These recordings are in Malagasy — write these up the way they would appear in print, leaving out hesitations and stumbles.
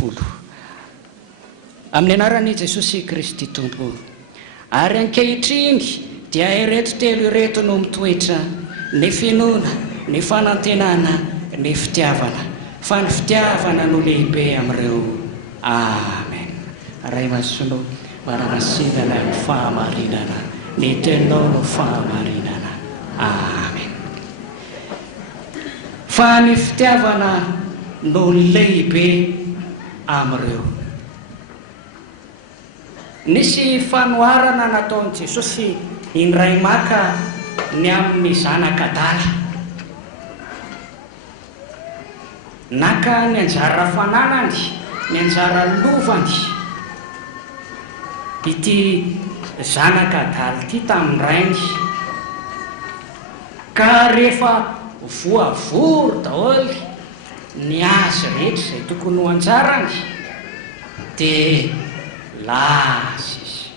20 amin'ny anaran'i Jesosy Kristy Tompo. Ary ankehitriny dia ireto telo ireto no mitoetra: ny finoana, ny fanantenana, ny fitiavana. Fa ny fitiavana no lehibe amin'ireo. Amen. Ray masolo maramasina ny fahamarinana, ny tenao no fahamarinana. Amen. Fa ny fitiavana no lehibe amin'ireo. Nisy fanoharana nataon'i Jesosy indray maka ny amin'ny zanak'Adala. Naka ny anjara fananany, ny anjara lovany ity zanak'Adala ity tamin'irainy. Ka rehefa voavory daholo ny azy rehetra izay tokony ho anjarany dia lasa izy.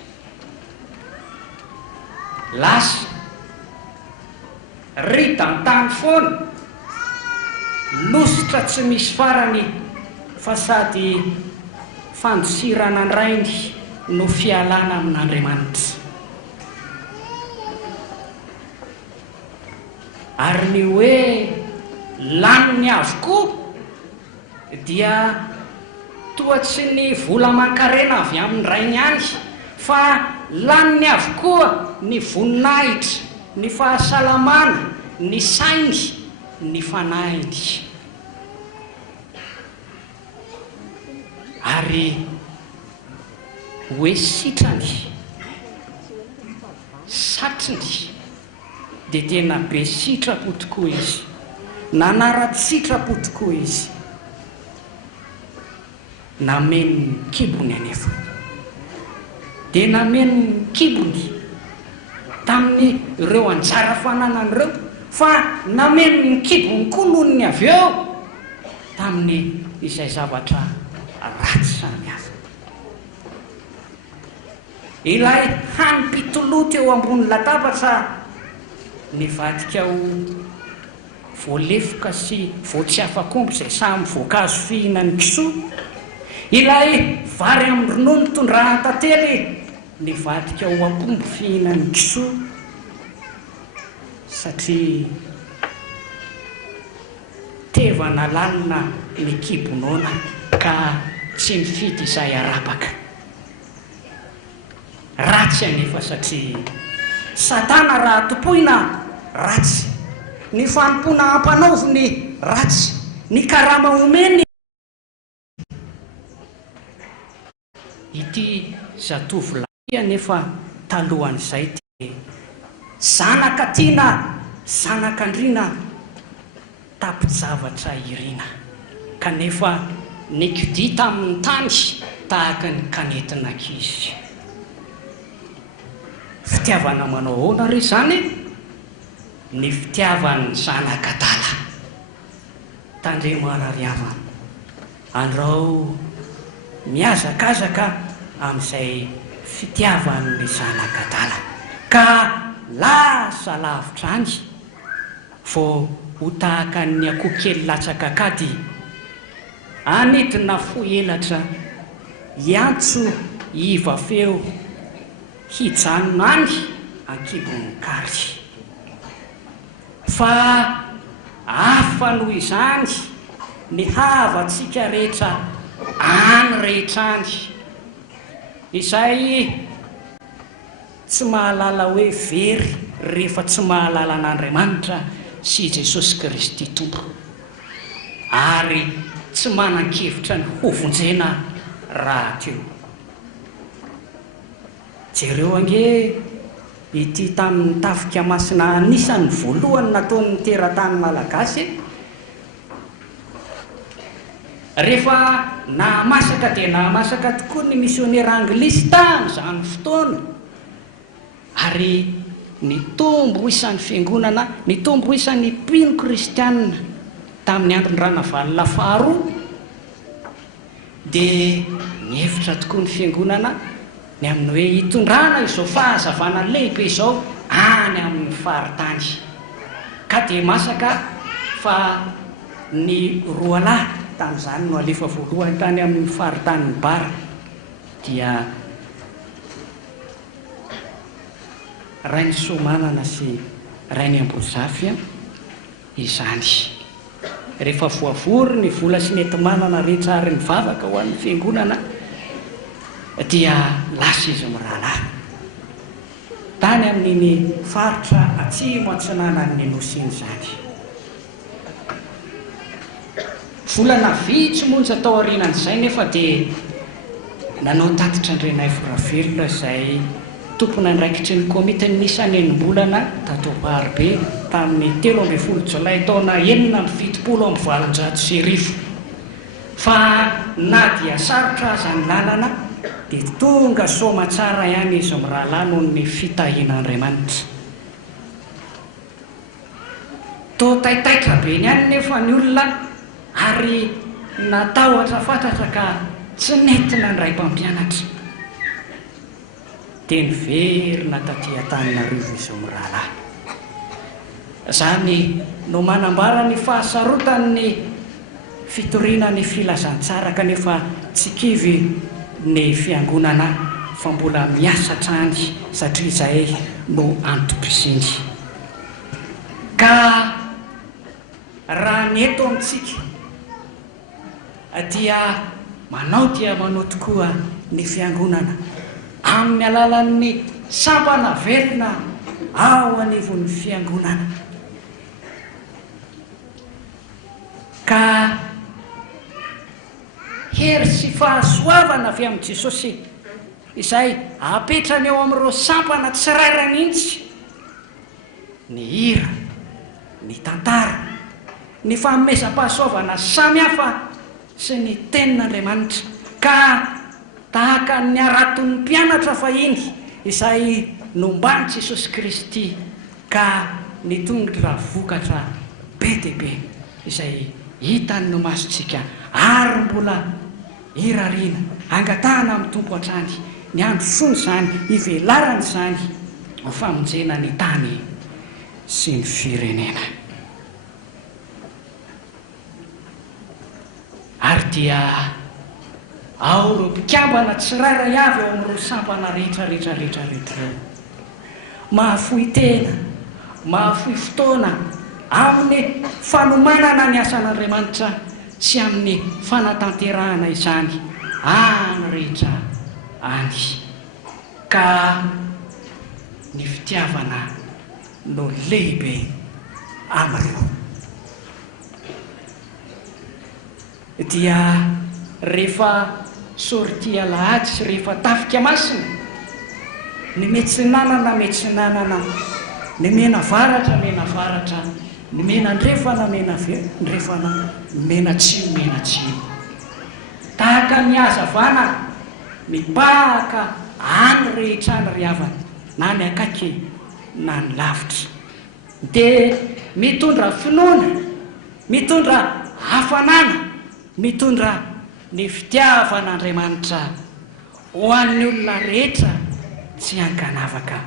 Lasa ridan-tany foana, lositra tsy misy farany, fa sady fandosirana andrainy no fialana amin'Andriamanitra. Ary ny hoe laniny avokoa dia toa tsy ny vola aman-karena avy amin'irainy ihany, fa laniny avokoa ny voninahitra, ny fahasalamana, ny sainy, ny fanahiny. Ary hoe sitrany, satriny dia tena be sitrapo tokoa izy, nanara-sitrapo tokoa izy. Nameny kibony anefa, dia nameny kibony tamin'ny ireo anjara fananan'ireo, fa nameny kibony koa noho ny avy eo tamin'ny izay zavatra ratsy samihafa. Ilay hany-pitoloty eo ambony latabatra nivadika ho voalefoka sy voatsiafakomby izay samy voankazo fihinan'ny kisoa. Ilay vary amin'ny ronono tondrahana tantely nivadika ho akomby fihinan'ny kisoa, satria tevana lalina ny kibonona ka tsy mifidy izay arabaka. Ratsy anefa satria Satana raha topoina ratsy, ny fanompona ampanaoviny ratsy, ny karama omeny. Ity zatovolahy anefa talohan'izay dia zanakatiana, zanak'andriana, tapijavatra irina, kanefa nikidia tamin'ny tany tahaka ny kanetin'ankizy. Fitiavana manao ahoana ry zany? Ny fitiavan'ny zanak'Adala. Tandremo arariavana, andreo miazakazaka amin'izay fitiavan'ny zanak'Adala, ka lasa lavitra any vo ho tahaka ny akoho kely latsaka kady, anidina foelatra, iantso iva feo, hijanona any ankibon'ny kary. Fa hafa noho izany ny havatsika rehetra any rehetra any, izay tsy mahalala hoe very rehefa tsy mahalala an'Andriamanitra sy Jesosy Kristy Tompo, ary tsy manan-kevitra ny hovonjena raha teo. Jereo ange ity tamin'ny tafika masina anisan'ny voalohany nataon'ny teratany malagasy, rehefa nahamasaka dia nahamasaka tokoa ny misionera anglista amin'izany fotoana, ary nitombo isan'ny fiangonana, nitombo isan'ny mpino kristianina tamin'ny andron'ny Ranavalona faharoa, dia nievitra tokoa ny fiangonana ny amin'ny hoe hitondrana izao fahazavana lehibe izao any amin'ny faritany. Ka dia masaka fa ny roalahy tamin'izany no alefa voalohany tany amin'ny faritany bara dia ray ny Soamanana sy ray ny Ambozafy izany. Rehefa voavory ny vola sy ny enti-manana rehetra ary ny vavaka ho an'ny fiangonana dia lasa izy mirahalahy tany amin'iny faritra atsimo antsinanan'ny Nosiny izany. Volana vitsy monja tao aorianan'izay nefa dia nanao tatitra andrenay Foravelona izay tompona andraikitry ny komitiny nisany enim-bolana tato Ambaribe tamin'ny 13 Jolay taona 1790. Fa na dia sarotra aza ny lalana dia tonga soma tsara ihany izy mirahalahy noho ny fitahian'Andriamanitra. Toa taitaitra be ny ihany nefa ny olona ary natahotra fantatra ka tsy nentina ny ray mpampianatra dia niverina taty Antananarivo izy mirahalahy. Izany no manambara ny fahasarotan'ny fitoriana ny filazantsara kanefa tsy kivy ny fiangonana fa mbola miasa trany satria izay no antom-pisiny. Ka raha ny eto amintsika dia manao tokoa ny fiangonana amin'ny alalan'ny sampana velona ao anivon'ny fiangonana. Ka hery sy fahasoavana avy amin'i Jesosy izay apetrany eo amin'ireo sampana tsirairay mihitsy ny hira, ny tantara, ny fanomezam-pahasoavana samihafa sy ny tenin'Andriamanitra. Ka tahaka ny araton'ny mpianatra fahiny izay nombany Jesosy Kristy ka nitondra vokatra be dia be izay hitany no masontsika ary mbola hirariana angatahana amin'ny tompo hatrany ny andro fony izany hivelarana izany ho famonjena ny tany sy ny firenena. Ary dia ao ireo mpikambana tsirairay avy ao amin'ireo sampana rehetra mahafohy tena, mahafohy fotoana amin'ny fanomanana ny asan'Andriamanitra sy amin'ny fanatanterahana izany any rehetra any. Ka ny fitiavana no lehibe amin'ireo. Dia rehefa sorty alahady sy rehefa tafika masina ny metsinanana, ny menavaratra, ny menandrefana, menatsimo. Tahaka ny hazavana mipahaka any rehetra ny ry havana na ny akaiky na ny lavitra dia mitondra finoana, mitondra hafanana, mitondra ny fitiavan'Andriamanitra ho an'ny olona rehetra tsy hankanavaka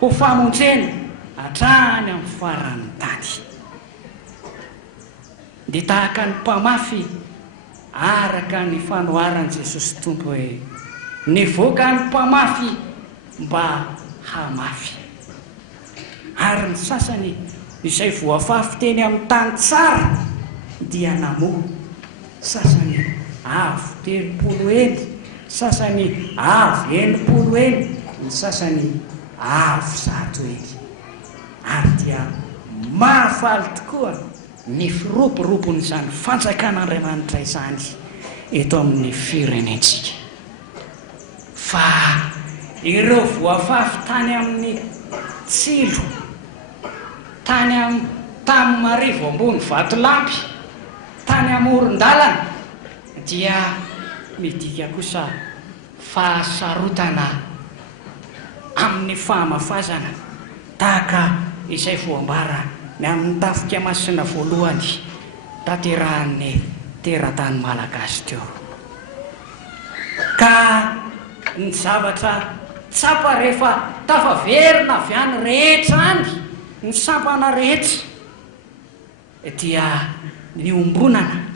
ho famonjena hatrany amin'ny faran'ny tany. Dia tahaka ny mpamafy araka ny fanoharan'i Jesosy Tompo hoe nivoaka ny mpamafy mba hamafy. Ary ny sasany izay voafafy teny amin'ny tany tsara dia namoa, sasany avo 30 eny, sasany avo 80 eny, ny sasany avo 100 eny. Ary dia mahafaly tokoa ny firoborobon'izany fanjakan'Andriamanitra izany eto amin'ny firenentsika. Fa ireo voafafy tany amin'ny tsilo, tany tamin'ny marivo ambony vatolampy, tany amoron-dalana dia midika kosa fahasarotana amin'ny fahamafazana tahaka izay voambara ny amin'ny tafika masina voalohany tanterahan'ny teratany malagasy teo. Ka ny zavatra tsapa rehefa tafaverina avy any rehetra any ny sampana rehetra dia ny ombonana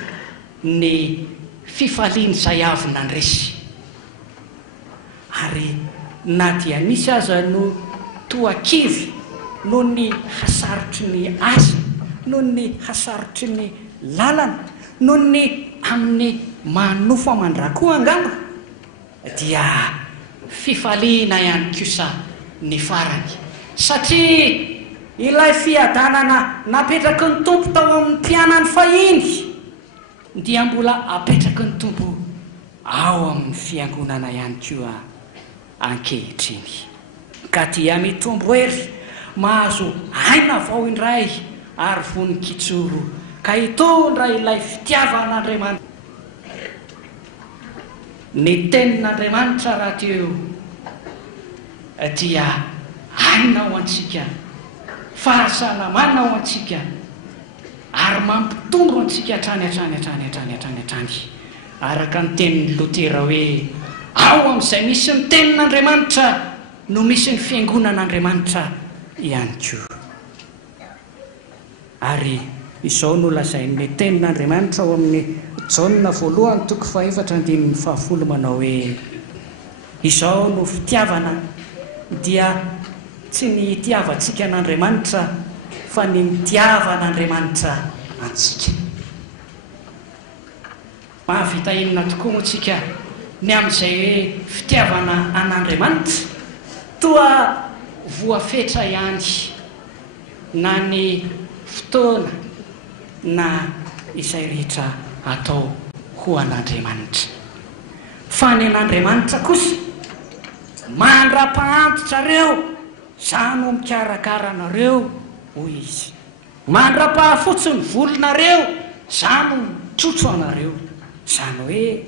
ny fifaliany izay avy nandresy. Ary na dia misy aza no toakivy noho ny hasarotry ny asa, noho ny hasarotry ny lalana, noho ny amin'ny manofa mandrakoa angamba, dia fifaliana ihany kosa ny farany. Satria ilay fiadanana napetraky ny tompo tao amin'ny mpianany fahiny dia mbola apetraky ny tompo ao amin'ny fiangonana ihany koa ankehitriny. Ka dia mitombo hery mahazo aina vao indray ary vonin-kitsoro ka hitondra ilay fitiavan'Andriamanitra. Ny tenin'Andriamanitra raha teo dia aina ho antsika, fahasalamana ho antsika, ary mampitombo antsika hatrany. Araka ny tenin'ny Lotera hoe ao amin'izay misy ny tenin'Andriamanitra no misy ny fiangonan'Andriamanitra ihany koa. Ary izao no lazain'ny tenin'Andriamanitra ao amin'ny Jaona 1:4-10 manao hoe izao no fitiavana dia tsy ny itiavantsika an'Andriamanitra fa ny mitiavan'Andriamanitra antsika. Mahavita inona tokoa moa tsika ny amin'izay hoe fitiavana an'Andriamanitra? Toa voafetra ihany na ny fotoana na izay rehetra atao ho an'Andriamanitra. Fa ny an'Andriamanitra kosa mandra-pahaantitra reo, za no mikarakara anareo hoy izy. Mandra-pahafotsy ny volonareo, za no mitrotro anareo. Zany hoe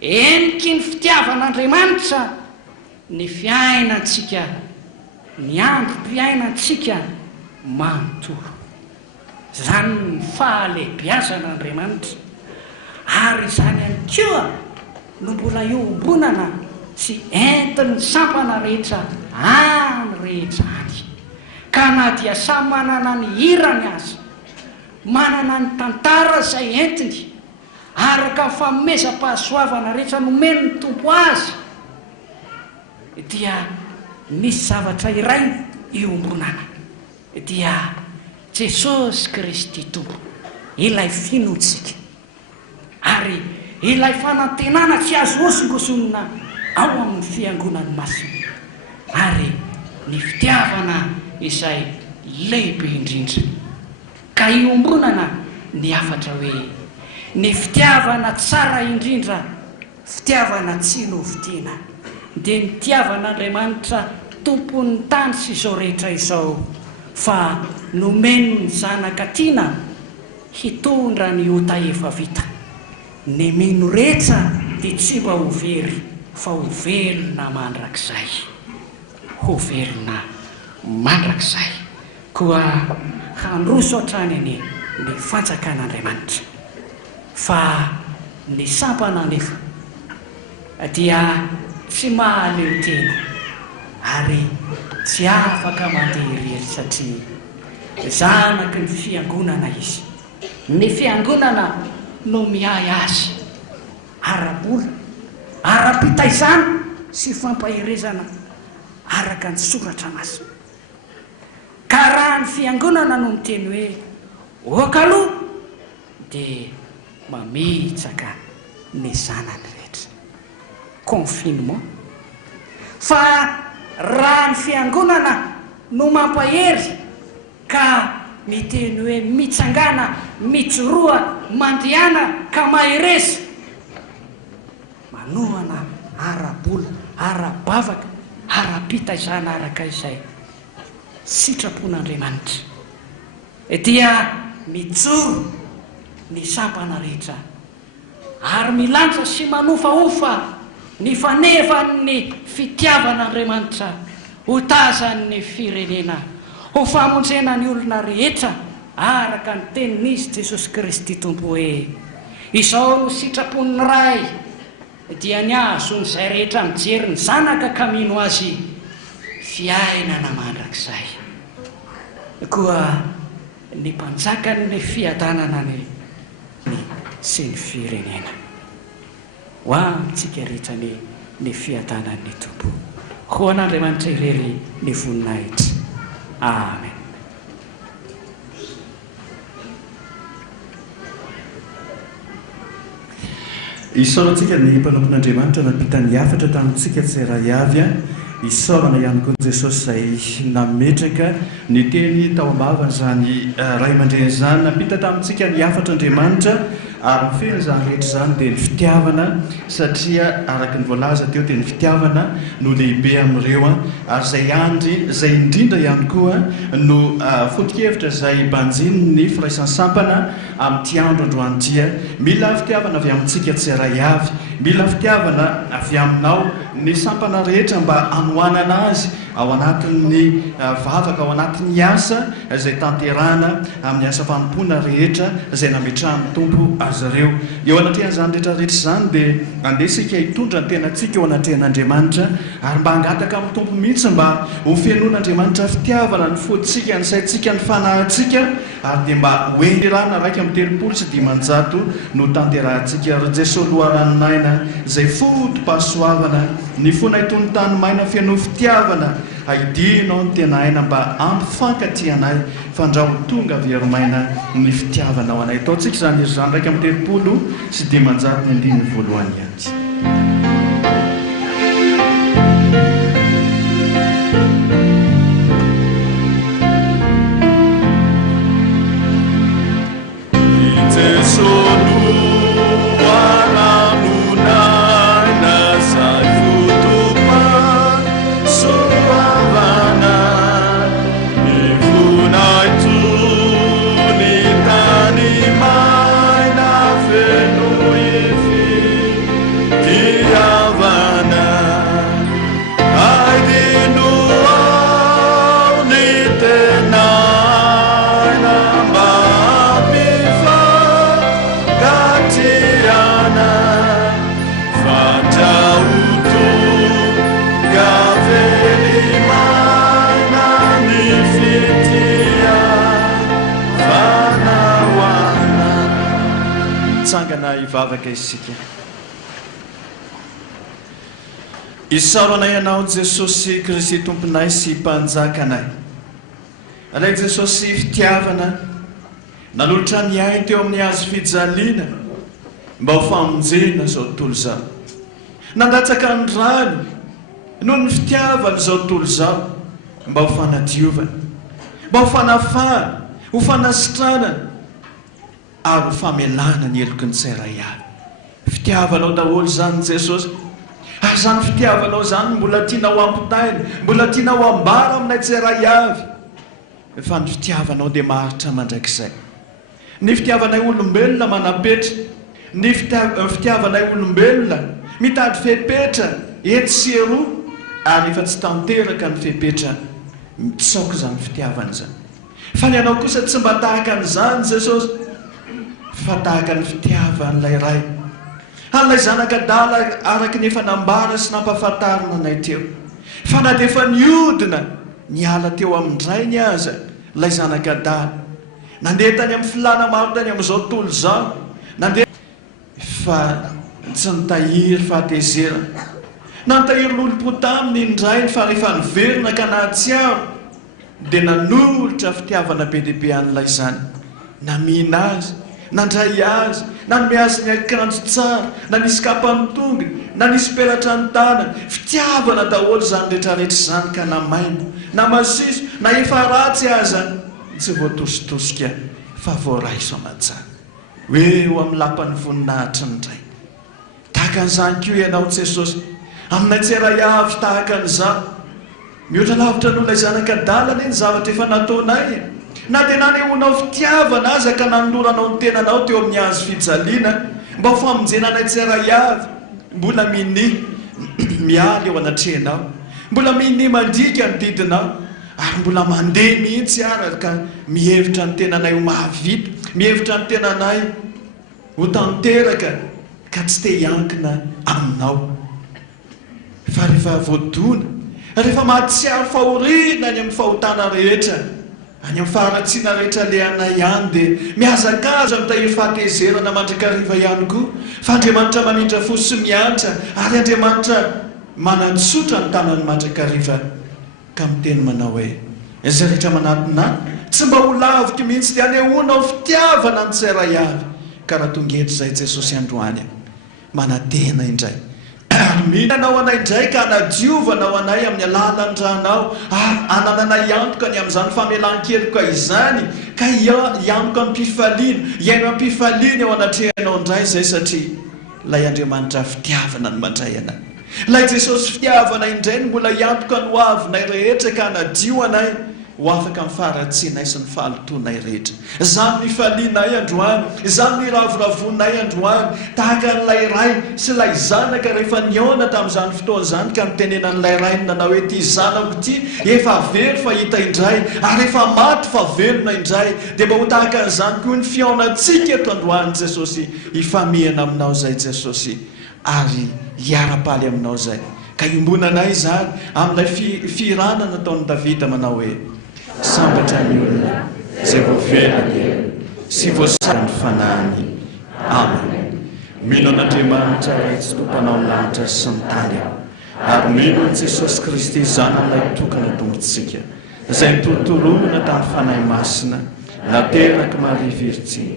eniky ny fitiavan'Andriamanitra ny fiainantsika, ny androm-piainantsika manontolo. Zany ny fahalehibiazan'Andriamanitra. Ary izany ihany koa no mbola iombonana sy entin'ny sampana rehetra any rehetra any. Ka na dia samy manana ny hirany aza, manana ny tantara izay entiny, araka fanomezam-pahasoavana rehetra nomeny ny tompo azy, dia misy zavatra iray iombonana, dia Jesosy Kristy tompo, ilay finotsika, ary ilay fanantenana tsy azo osongosonina ao amin'ny fiangonany masina, ary ny fitiavana izay lehibe indrindra. Ka iombonana ny afatra hoe ny fitiavana tsara indrindra, fitiavana tsy novidiana, dia ny tiavan'Andriamanitra tompon'ny tany sy izao rehetra izao, fa nomeny ny zanaka tiana hitondra ny ota efa vita. Ny mino rehetra dia tsy mba ho very, fa ho velona mandrakizay. Ho velona mandrakizay. Koa handroso hatrany ny fanjakan'Andriamanitra. Fa ny sampana nefa dia tsy mahaleo tena, ary tsy afaka mandeha irery satria zanaky ny fiangonana izy. Ny fiangonana no mihay azy ara-bola, ara-pitaizana sy fampahirezana araka ny soratra masina. Ka raha ny fiangonana no miteny hoe okaloha, dia mametsaka ny zanany rehetra. Confinement. Fa raha ny fiangonana no mampahery ka miteny hoe mitsangana, mijoroa, mandehana ka mahireza, manohana ara-bola, ara-bavaka, ara-pitaizana araka izay sitrapon'Andriamanitra, dia mijoro ny sampana rehetra, ary milanja sy manofahofa ny fanevan'ny fitiavan'Andriamanitra ho tazan'ny firenena, ho famonjena ny olona rehetra araka ny tenin'izy Jesosy Kristy tompo hoe izao no sitrapon'ny ray dia ny azon'izay rehetra mijery ny zanaka ka mino azy fiainana mandrakizay. Koa ny mpanjakan'ny fiadanana ny sy ny firenena. Ho amintsika rehetra ny fiadanan'ny Tompo. Ho an'Andriamanitra irery ny voninahitra. Amen. Isaorantsika ny mpanompon'Andriamanitra nampita ny hafatra tamintsika tsiray avy a. Isaorana ihany koa Jesosy izay nametraka ny teny tao ambavany zany ray aman-dreny zany nampita tamintsika ny hafatr'Andriamanitra ary mifeny zany rehetra zany dia ny fitiavana satria araka ny voalaza teo dia ny fitiavana no lehibe amin'ireo ary zay andry zay indrindra ihany koa no foto-kevitra zay banjiny ny firaisan-sampana amin'ity andro androany. Mila fitiavana avy amintsika tsiray avy, mila fitiavana avy aminao ny sampana rehetra mba anohanana azy ao anatin'ny vavaka, ao anatin'ny asa izay tanterana amin'ny asa fanompoana rehetra izay nametrahan'ny Tompo azy ireo. Eo anatrehan'izany rehetrarehetra izany dia andesika hitondra ny tenantsika eo anatrehan'Andriamanitra ary mba hangataka amin'ny Tompo mihitsy mba ho fiainoan'Andriamanitra fitiavana ny foditsika, ny saintsika, ny fanahintsika ary dia mba hoenderana raika amin'ny telopolo sy dimanjato no tanterahantsika. Ry Jesosy loharanonaina izay fotom-pahasoavana ny fonahitony tany maina fiaino fitiavana aidinao ny tena aina mba ampifankaty anay fandraho tonga averomaina ny fitiavana ao anay. Ataontsika izany izy izany raika amin'ny telopolo sy dimanjato ny andininy voalohany ihany. Sangana ivavaka isika. Isaoranay ianao Jesosy Kristy tomponay sy mpanjakanay. Alay Jesosy fitiavana nanolotra ny ahy teo amin'ny hazo fijaliana mba ho famonjena zao tontolo zao. Nandatsaka ny rano noho ny fitiavana zao tontolo zao mba ho fanadiovana, mba ho fanafahana, ho fanasitranana ary ho famelana ny heloky ny tsirairay avy. Fitiavanao daholo zany Jesosy. Ary zany fitiavanao zany mbola tianao ampitaina, mbola tianao ambara aminay tsirairay avy. Fa ny fitiavanao dia maharitra mandrakizay. Ny fitiavanay olombelona manapetra, ny fitiavanay olombelona mitady fepetra eto sy eroa ary efa tsy tanteraka ny fepetra mitsaoka zany fitiavana zany. Fa ny anao kosa tsy mba tahaka an'izany Jesosy, fa tahaka ny fitiavan'ilay ray an'ilay zanakadala araka ny efa nambara sy nampahafantarina anay teo. Fa na dia efa niodina niala teo amin'indray ny aza ilay zanakadala, nandeha tany amin'ny filana maro tany amin'izao tontolo zao, nandeha fa tsy nitahiry fahatezerana, na nitahiry lolo-po taminy indray fa rehefa niverina ka nahatsiaro dia nanolotra fitiavana be dehibe an'ilay zany, namina azy, nandray azy, nanome azy ny akanjo tsara, na nisy kapa amin'ny tonga, na nisy peratra ny tanana. Fitiavana daholo zany rehetrarehetra zany ka namaina, na masiso, na efa ratsy aza tsy voatositosika fa voaraiso aman-tsara hoe eo amin'ny lapan'ny voninahitra ny ray. Tahaka an'izany koa ianao Jesosy aminay tsirairay avy tahaka an'izao. Mihoatra lavitra noho ilay zanakadalany ny zavatra efa nataonay, na dia nanehoanao fitiavana aza ka nanoloranao ny tenanao teo amin'ny hazo fijaliana mba ho famonjenanay tsirairay avy. Mbola mini mialy eo anatrehanao, mbola mini mandika ny didinao ary mbola mandeha mihitsy araka mihevitra ny tenanay ho mahavita, mihevitra ny tenanay ho tanteraka ka tsy te hiankina aminao. Fa rehefa voadona, rehefa mahatsiaro fahoriana ny amin'ny fahotana rehetra, any amin'ny faharatsiana rehetra le anay ihany dia miazakazo mitahiry fahatezerana mandrakariva ihany koa fa Andriamanitra manindra fo sy miantra ary Andriamanitra manantsotra ny tanany mandrakariva ka miteny manao hoe izay rehetra manatona tsy mba ho lavika mihitsy dia anehoana ho fitiavana ny tsirairay avy ka raha tongetry izay Jesosy androany manatena indray mihinanao anay indray ka anadiovanao anay amin'ny alalan-dranao anananay antoka ny amin'izany famelan-keloka izany ka iantoka amin'ny mpifaliana iaino amin'ny mpifaliana eo anatrehanao indray izay satria ilay Andriamanitra fitiavana ny mandray anay ilay Jesosy fitiavana indray ny mbola iantoka ny hoavinay rehetra ka anadio anay ho afaka amin'ny faharatsinay sy ny fahalotonay rehetra izany mifalianay androany izany miravoravoanay androany tahaka n'ilay ray sy ilay zanaka rehefa niona tamin'izany fotoana izany ka mitenenan'ilay ray nanao hoe ity zanako ity efa velo fa hita indray ary efa maty fa velona indray dia mba ho tahaka n'izany koa ny fiaonantsika eto androany Jesosy hifamihana aminao izay Jesosy ary hiara-paly aminao izay ka iombonanay izany amin'ilay firana nataon'i Davida manao hoe sambatra ny olona izay voavelany sy voasary ny fanahiny. Amen. Mino an'Andriamanitra ray tsy tompanao ny lanitra sy ny tany ary mino an Jesosy Kristy zanan'ilay tokana tombontsika izay nitorotoroana tamin'ny fanahy masina nateraka Maria Virtsiny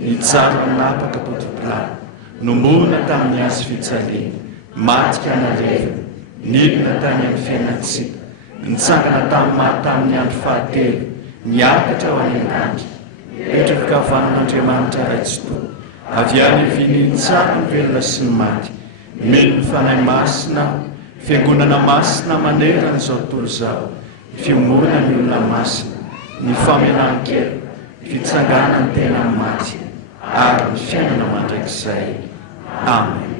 nitsara napaka potipla nombona tamin'ny azy fijaliana matika nareva nidina tany amin'ny fiainantsika nitsangana tamin'ny maty tamin'ny andro fahatelo niakatra ho any an-danitra etra fikavanan'Andriamanitra ray tsy toa avy any viny tsara ny velona sy ny maty mino ny fanahy masina fiangonana masina manerana izao tontolo izao fiomona ny olona masina ny famelan-kelo fitsangana ny tena maty ary ny fiainana mandrakizay. Amen.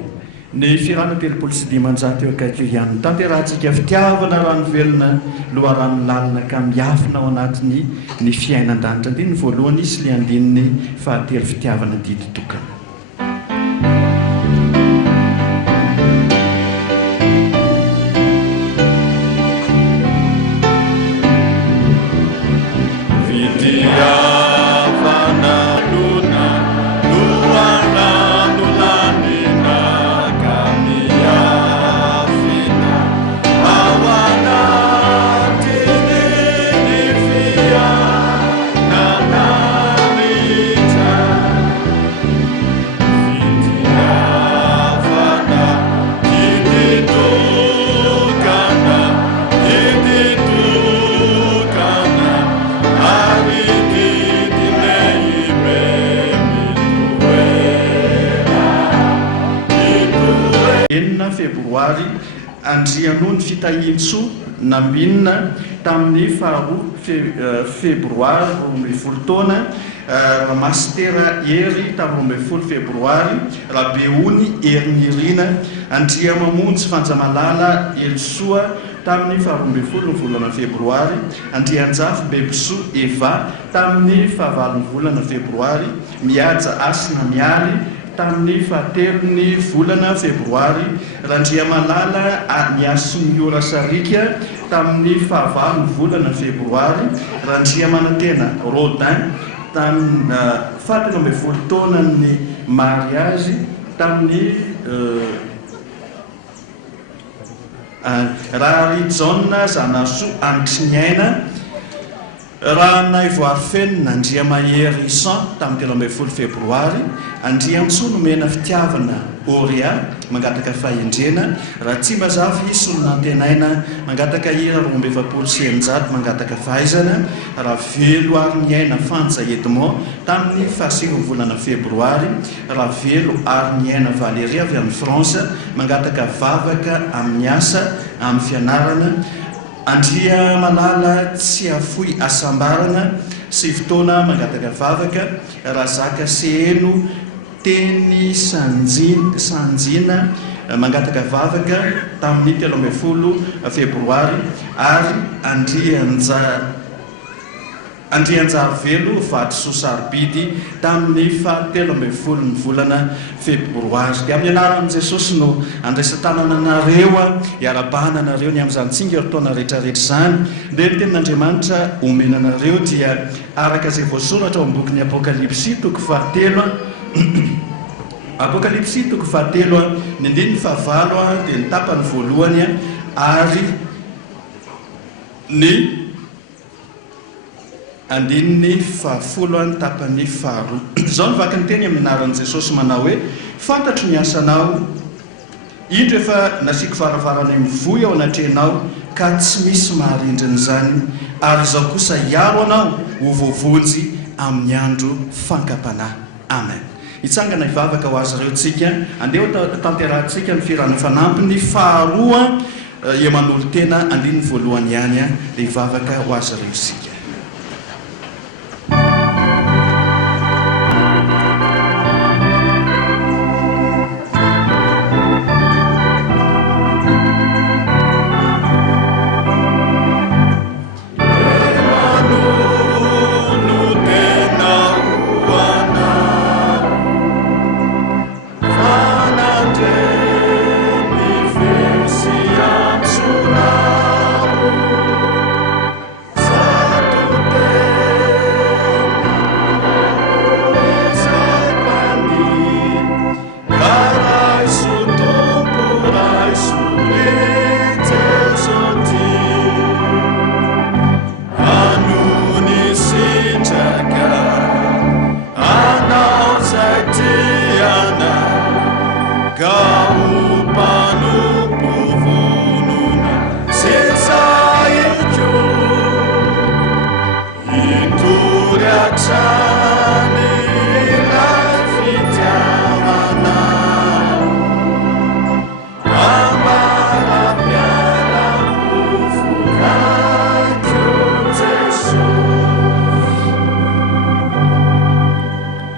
Ny firana telopolo sy dimanjato eo akaiky ihany tanterahantsika fitiavana rano velona loharano lalina ka miafina ao anatiny ny fiainan-danitra dia ny voalohany isy le andininy fahatelo fitiavana didy tokana. Febroary andriano ny fitahintso nambinina tamin'ny faharoa febroary 20 taona mastera ery tamin'ny 20 febroary rabeony erinirina andria mamonjy fanjamalala elsoa tamin'ny faharoa 20 volana febroary andrianjafy bebiso eva tamin'ny fahavalon'ny volana febroary miaja asina mialy tamin'ny fahatelony volana febroary randriamalala niasony ora sarika tamin'ny fahavalon'ny volana febroary randriamanantena rodin tamin'ny 17 taona ny mariage tamin'ny rary jauna zanaso antriniaina raha naivoary fenina andria mahery san tamin'ny 13 febroary andria ntso nomena fitiavana oria mangataka fahendrena raha tsy mazafy solonantenaina mangataka ira 27 mangataka fahaizana raha velo ary ny aina fanja edmond tamin'ny 7 volana febroary raha velo ary ny aina valérie avy amin'ny France mangataka vavaka amin'ny asa amin'ny fianarana andria malala tsy afoy asambarana sy fotoana mangataka vavaka raha zaka seheno teny sanjina mangataka vavaka tamin'ny 13 febroary ary andrianja andrianjary velo vaty sosarobidy tamin'ny 17 ny volana febroary. Dia amin'ny anaran'i Jesosy no andraisan-tanana anareo hiarabana anareo ny amin'izany tsingeritaona rehetrarehetra izany. Dia ny tenin'Andriamanitra omena anareo dia araka izay voasoratra ao am-bokin'ny Apokalipsy toko 7 Apokalipsy toko 7 ny andininy 9 dia ny tapany voalohany ary ny andininy 10 tapany 12. Izao ny vaky ny teny amin'ny anaran'i Jesosy manao hoe fantatro ny asanao, indro efa nasiako varavarana mivoy ao anatrenao ka tsy misy maharindrin'izany, ary izao kosa hiaro anao ho voavonjy amin'ny andro fankapanahy. Amen. Hitsangana hivavaka ho azy ireo tsika, andeha tanterahantsika ny firan'ny fanampiny faharoa Emanolo tena andininy voalohany ihany dia hivavaka ho azy ireo sika.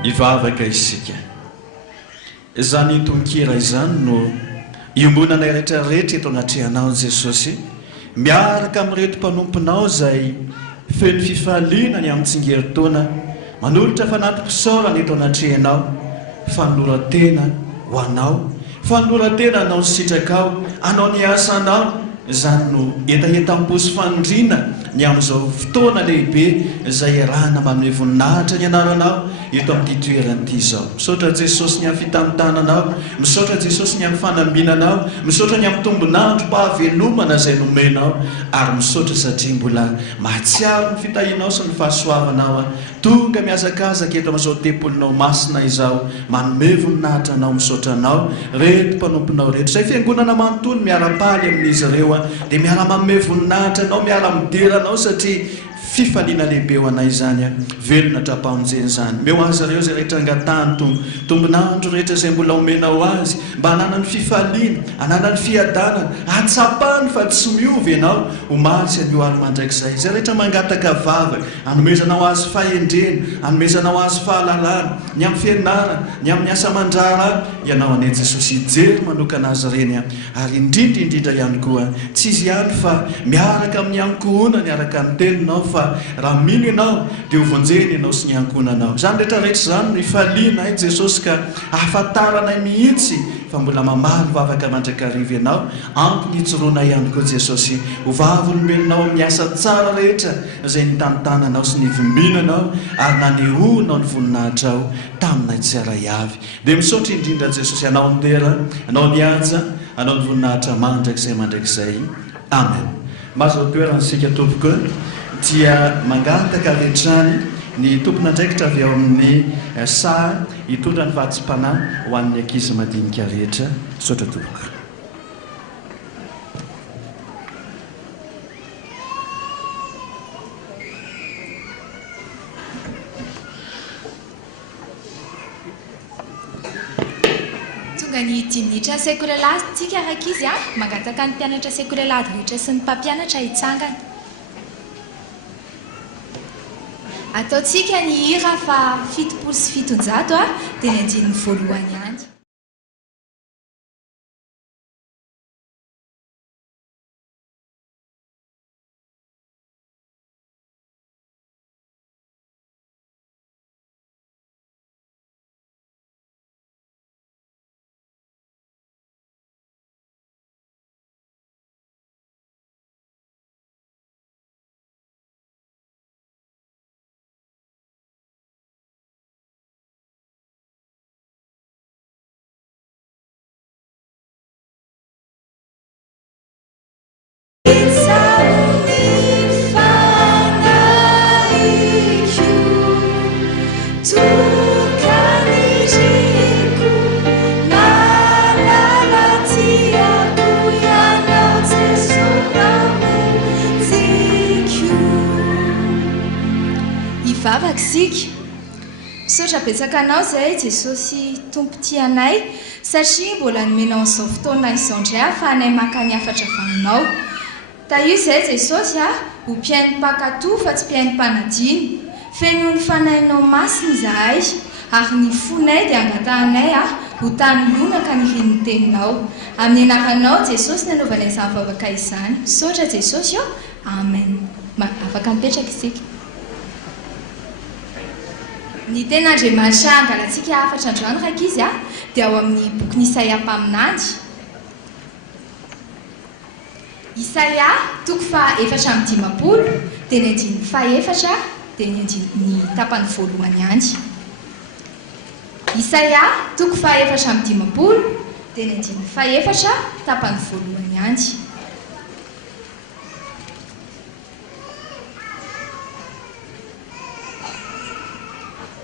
Hivavaka isika. Izany tonkira izany no iombonana rehetrarehetra eto anatrehanao Jesosy, miaraka amin'ireto mpanomponao izay feno fifaliana ny amin'ny tsingeritaona, manolotra fanampim-pisaorana eto anatrehanao, fanoloran-tena ho anao, fanoloran-tena anao ny sitrakao, anao ny asanao. Izany no etaetam-posy fanondrina ny amin'izao fotoana lehibe izay iarahana manome voninahitra ny anaranao eto amin'ity toerana izao. Misaotra Jesosy ny amin'ny fitantananao, misaotra Jesosy ny amin'ny fanambinanao, misaotra ny amin'ny tombonandro-pahavelomana izay nomenao, ary misaotra satria mbola mahatsiaro ny fitahinao sy ny fahasoavanao tonga miazakazaka eto amin'izao tempolinao masina izao, manome voninahitra anao, misaotra anao reto mpanomponao rehetra izay fiangonana manontolo miara-paly amin'izy ireo dia miara manome voninahitra anao, miara mideranao satria fifaliana lehibe ho anay izany velona trapamonjeny izany. Meo azy ireo izay rehetra angatany tombonandro rehetra izay mbola omenao azy mba hanana ny fifaliana, hanana ny fiadanana, hatsapany fa tsy miovy ianao ho matsy anio ary mandraikizay. Izay rehetra mangataka vava, hanomezanao azy fahendrena, hanomezanao azy fahalalana, ny amin'ny fianarana, ny amin'ny asa aman-draharaha, ianao ane Jesosy hijery manokana azy ireny ary indrindra ihany koa tsy izy ihany fa miaraka amin'ny ankohona ny araka ny teninao, fa raha mino ianao dia hovonjeny ianao sy ny ankonanao. Izany rehetrarehetra izany no ifaliana ay Jesosy ka ahafantaranay mihitsy fa mbola mamaly vavaka mandrakariva ianao, ampy ny tsirona ihany koa Jesosy ho vavolombelonao amin'ny asa tsara rehetra izay nitantananao sy nivombinanao ary nanehonao ny voninahitra ao taminay tsy ara-avy. Dia misaotra indrindra Jesosy anao ny tera, anao ny anja, anao ny voninahitra mandrakizay. Amen. Mazo toerana sika tompoko dia mangataka rehetrany ny tompon'andraikitra avy ao amin'ny saha hitondra ny vatsim-panahy ho an'ny ankizy madinika rehetra. Misaotra tompoko. Tonga ny 10 minitra sekolelah tsika ankizy mangataka ny mpianatra sekolelah rehetra sy ny mpampianatra hitsangana. Ataontsika ny hira fa 70 sy 700 dia ny andininy voalohany ihany. mipetraka isika misaotra betsaka anao izay Jesosy tompo tianay satria mbola nomenao an'izao fotoana izao indray ahafahanay maka ny afatra vaninao. Ta io izay Jesosy ho mpiain'ny mpankatoa fa tsy mpiain'ny mpanadiny. Feno ny fanahinao masina izahay ary ny fonay dia angatahanay ho tany lonaka ny hin'ny teninao. Amin'ny anaranao Jesosy nanaovanay izany vavaka izany. Misaotra Jesosy io. Amen. Afaka mipetraka isika. Ny ten'Andriamanitra angalantsika afatra androany raika izy dia ao amin'ny boky Isaia mpaminany. Isaia toko faha-efatra amby dimampolo dia ny andiny faha-efatra dia ny tapany voalohany ihany. Isaia toko faha-efatra amby dimampolo dia ny andiny faha-efatra tapany voalohany ihany.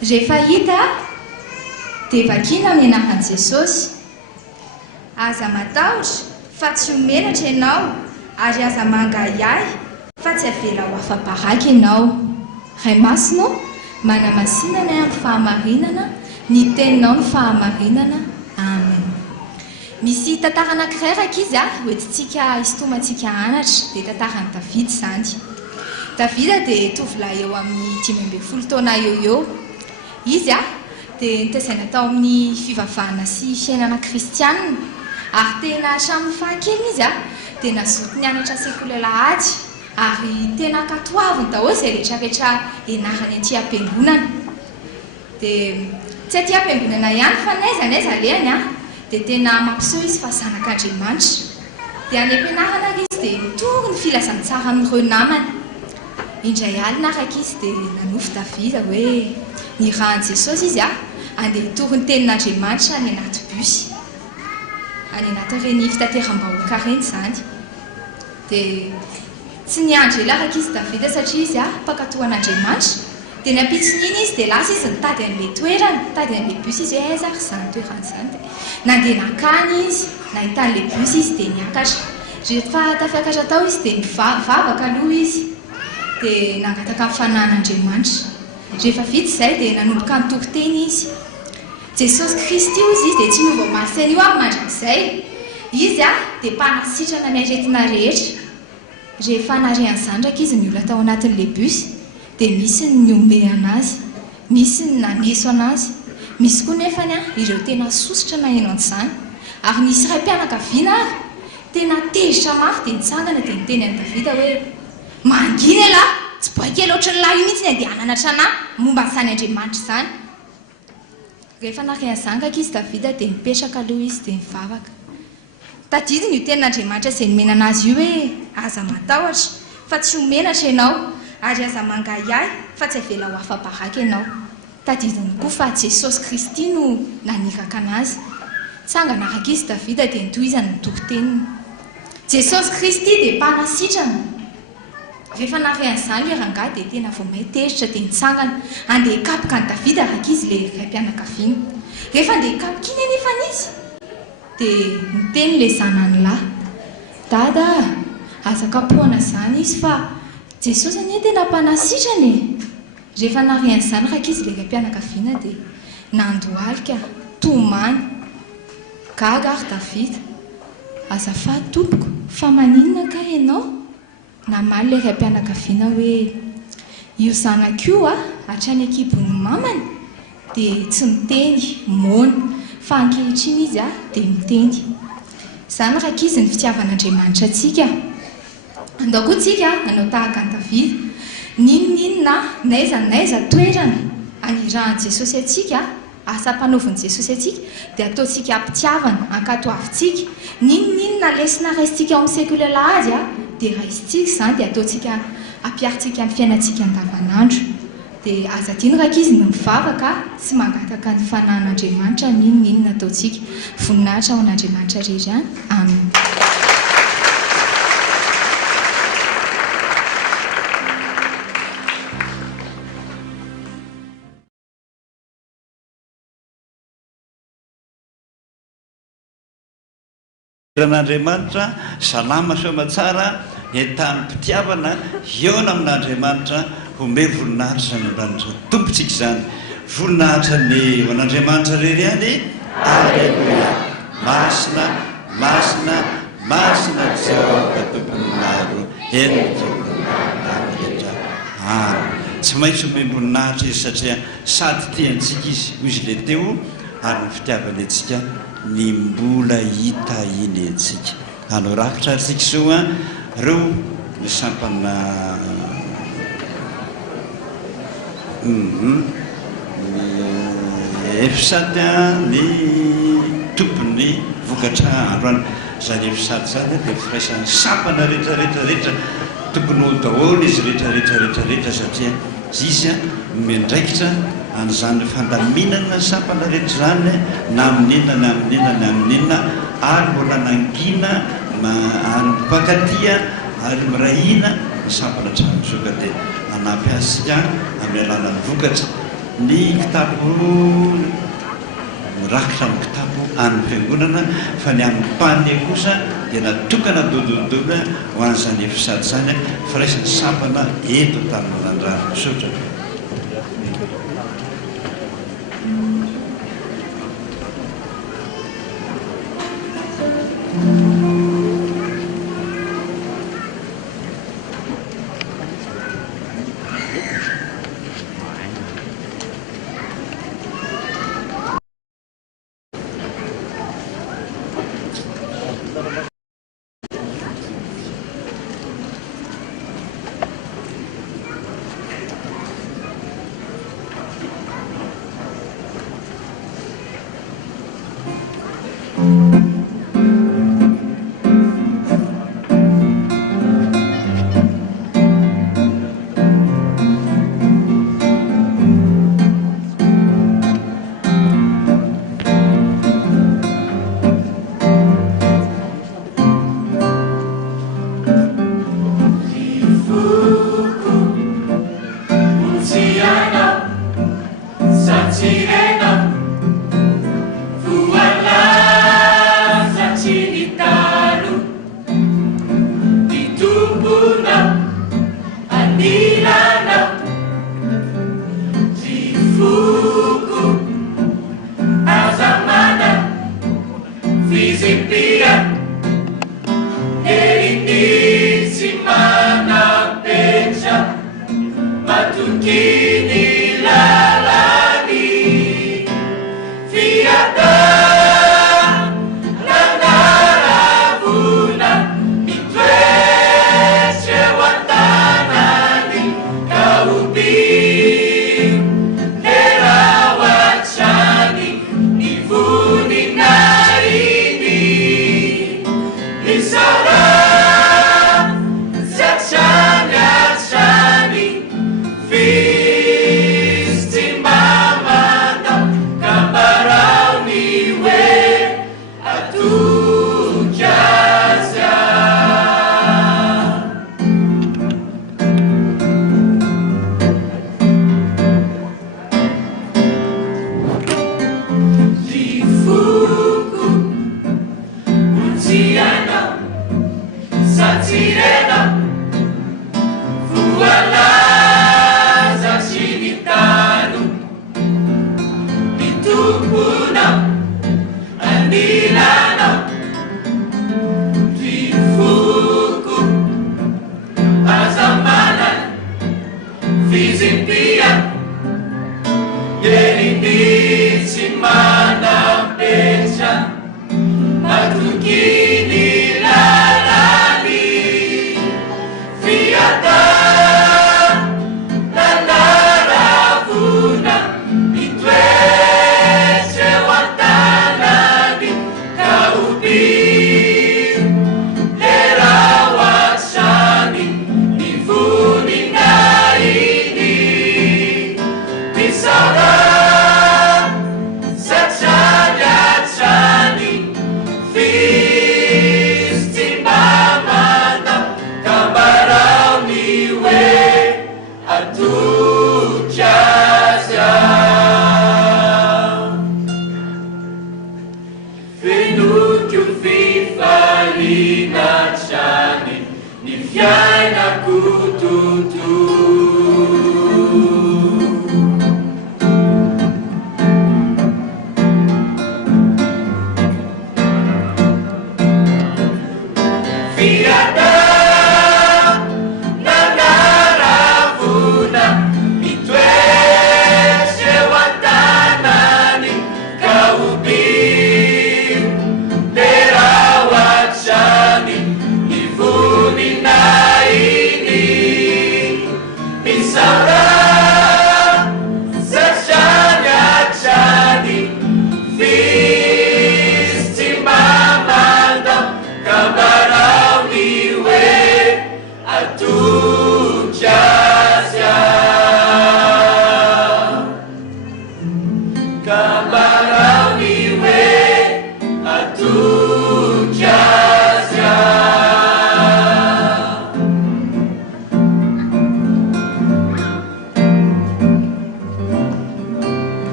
Rehefa hita dia vakiana amin'ny anaran'i Jesosy. Aza matahotra fa tsy ho menatra ianao ary aza mangahiahy fa tsy avela ho afa-baraka ianao. Ray masonao manamasinana amin'ny fahamarinana, ny teninao ny fahamarinana. Amen. Misy tantara anankiray raika izy hoentintsika hisintomantsika anatra dia tantaran'i David izany. David dia tovolahy eo amin'ny 15 taona eo. Izy dia nitaizana tao amin'ny fivavahana sy fiainana kristianina ary tena hatramin'ny fahankeliny izy dia nazoto nianatra sekoly alahady ary tena katoaviny daholo izay rehetrarehetra ianarany aty am-piangonana. Dia tsy aty am-piangonana ihany fa n'aiza lehany dia tena mampiseho izy fa zanak'Andriamanitra. Dia any am-pianarana izy dia nitory ny filazantsara amin'ireo namany. Indray alina raika izy dia nanofy David hoe ny rahan'i Jesosy izy andeha hitory ny tenin'Andriamanitra any anaty busy, any anatin'ireny fitateram-bahoaka ireny izany. Dia tsy niandry ela raika izy David satria izy mpankatoa an'Andriamanitra. Dia nampitsininy izy dia lasa izy nitady an'ilay toerana, nitady an'ilay busy izy hoe aiza ry izany toerana izany. Nandeha nakany izy, nahita an'ilay busy izy dia niakatra. Rehefa tafiakatra tao izy dia mivavaka aloha izy dia nangataka amin'ny fanahin'Andriamanitra. Rehefa vita izay dia nanomboka nitoro-teny izy. Jesosy Kristy izy dia tsy miova masina io mandrakizay. Izy dia mpanasitrana ny aretina rehetra. Rehefa narehan'izany ndraika izy ny olona tao anatin'ilay busy dia misy ny omeny anazy, misy ny naneso anazy, misy koa nefany ireo tena sosotra naheno an'izany. Ary nisy iray mpianakaviana ary tena tezitra mafy dia nitsangana dia niteny an'i David hoe mangina elahy, tsy boaika loatra ny lahy io mihitsy ny andehanana tranahy momba n'izany Andriamanitra izany. Rehefa narehan'izany raika izy David dia mipetraka aloha izy dia mivavaka. Tadidiny io tenin'Andriamanitra izay nomena anazy io hoe aza matahotra fa tsy ho menatra ianao ary aza mangahiahy fa tsy avela ho afa-baraka ianao. Tadidiny koa fa Jesosy Kristy no naniraka anazy. Tsangana raika izy David dia nitohizany nitoro-teniny. Jesosy Kristy dia mpanasitrana. Rehefa narehan'izany ilay rangahy dia tena vao mahay tezitra dia nitsangana andeha hikapoka an'i David raika izy ilay iray mpianakaviana. Rehefa andeha hikapoka iny anefa izy dia niteny ilay zanany lahy, dada aza kapohana izany izy fa Jesosy anie tena mpanasitrana e. Rehefa narehan'izany raika izy ilay iray mpianakaviana dia nandohalika, tomany, gaga ary David, azafady tompoko fa maninona ka ianao? Namaly ilay iray mpianakaviana hoe io zanak'io hatrany akibon'ny mamany dia tsy miteny mona fa ankehitriny izy dia miteny. Izany raika izy ny fitiavan'Andriamanitra antsika. Andao koa tsika nanao tahaka an'i David. Ninona n'aiza toerana anirahan'i Jesosy antsika, asa-panaovan'i Jesosy antsika dia ataontsika ampitiavana, ankatoavintsika. Ninona lesona raisintsika ao amin'ny sekoly alahady dia raisintsika izany dia ataontsika ampiarintsika amin'ny fiainantsika andavanandro. Dia aza tiany raika izy ny mivavaka sy mangataka ny fanahin'Andriamanitra ninona ataontsika. Voninahitra ao an'Andriamanitra irery ihany. Amen. Ran'Andriamanitra salama soa matsara tamin'ny mpitiavana eona amin'andriamanitra hombe voninahitra zany andranitra tompontsika zany voninahitra ny an'andriamanitra rery any alleluia masina masina masina jehovah tompony maro rehetra tsy maintsy homem-boninahitra izy satria sady tiantsika izy hoy izy le teo ary ny fitiavany antsika ny mbola hita iny antsika anao rafitra atsika soa reo ny sampana efisady ny tompony vokatra androany zany efisady zany dia firaisany sampana rehetrarehetrarehetra tokony ho daholo izy rehetrarehetrarehetrarehetra satria izy mendraikitra an'izany fandaminana sampana rehetra zany na amin'inona na amin'inona na amin'inona ary mbola nangina ary mpakatia ary mirahina ny sampana tranozoka dia anampy asika amin'ny alanany vokatra ny kitapo rakitra amin'ny kitapo an'ny fiangonana fa ny amin'ny panye kosa dia natokana dododona ho an'izany efisady zany firaisany sampana eto tamin'andrano sotra Matukini lalali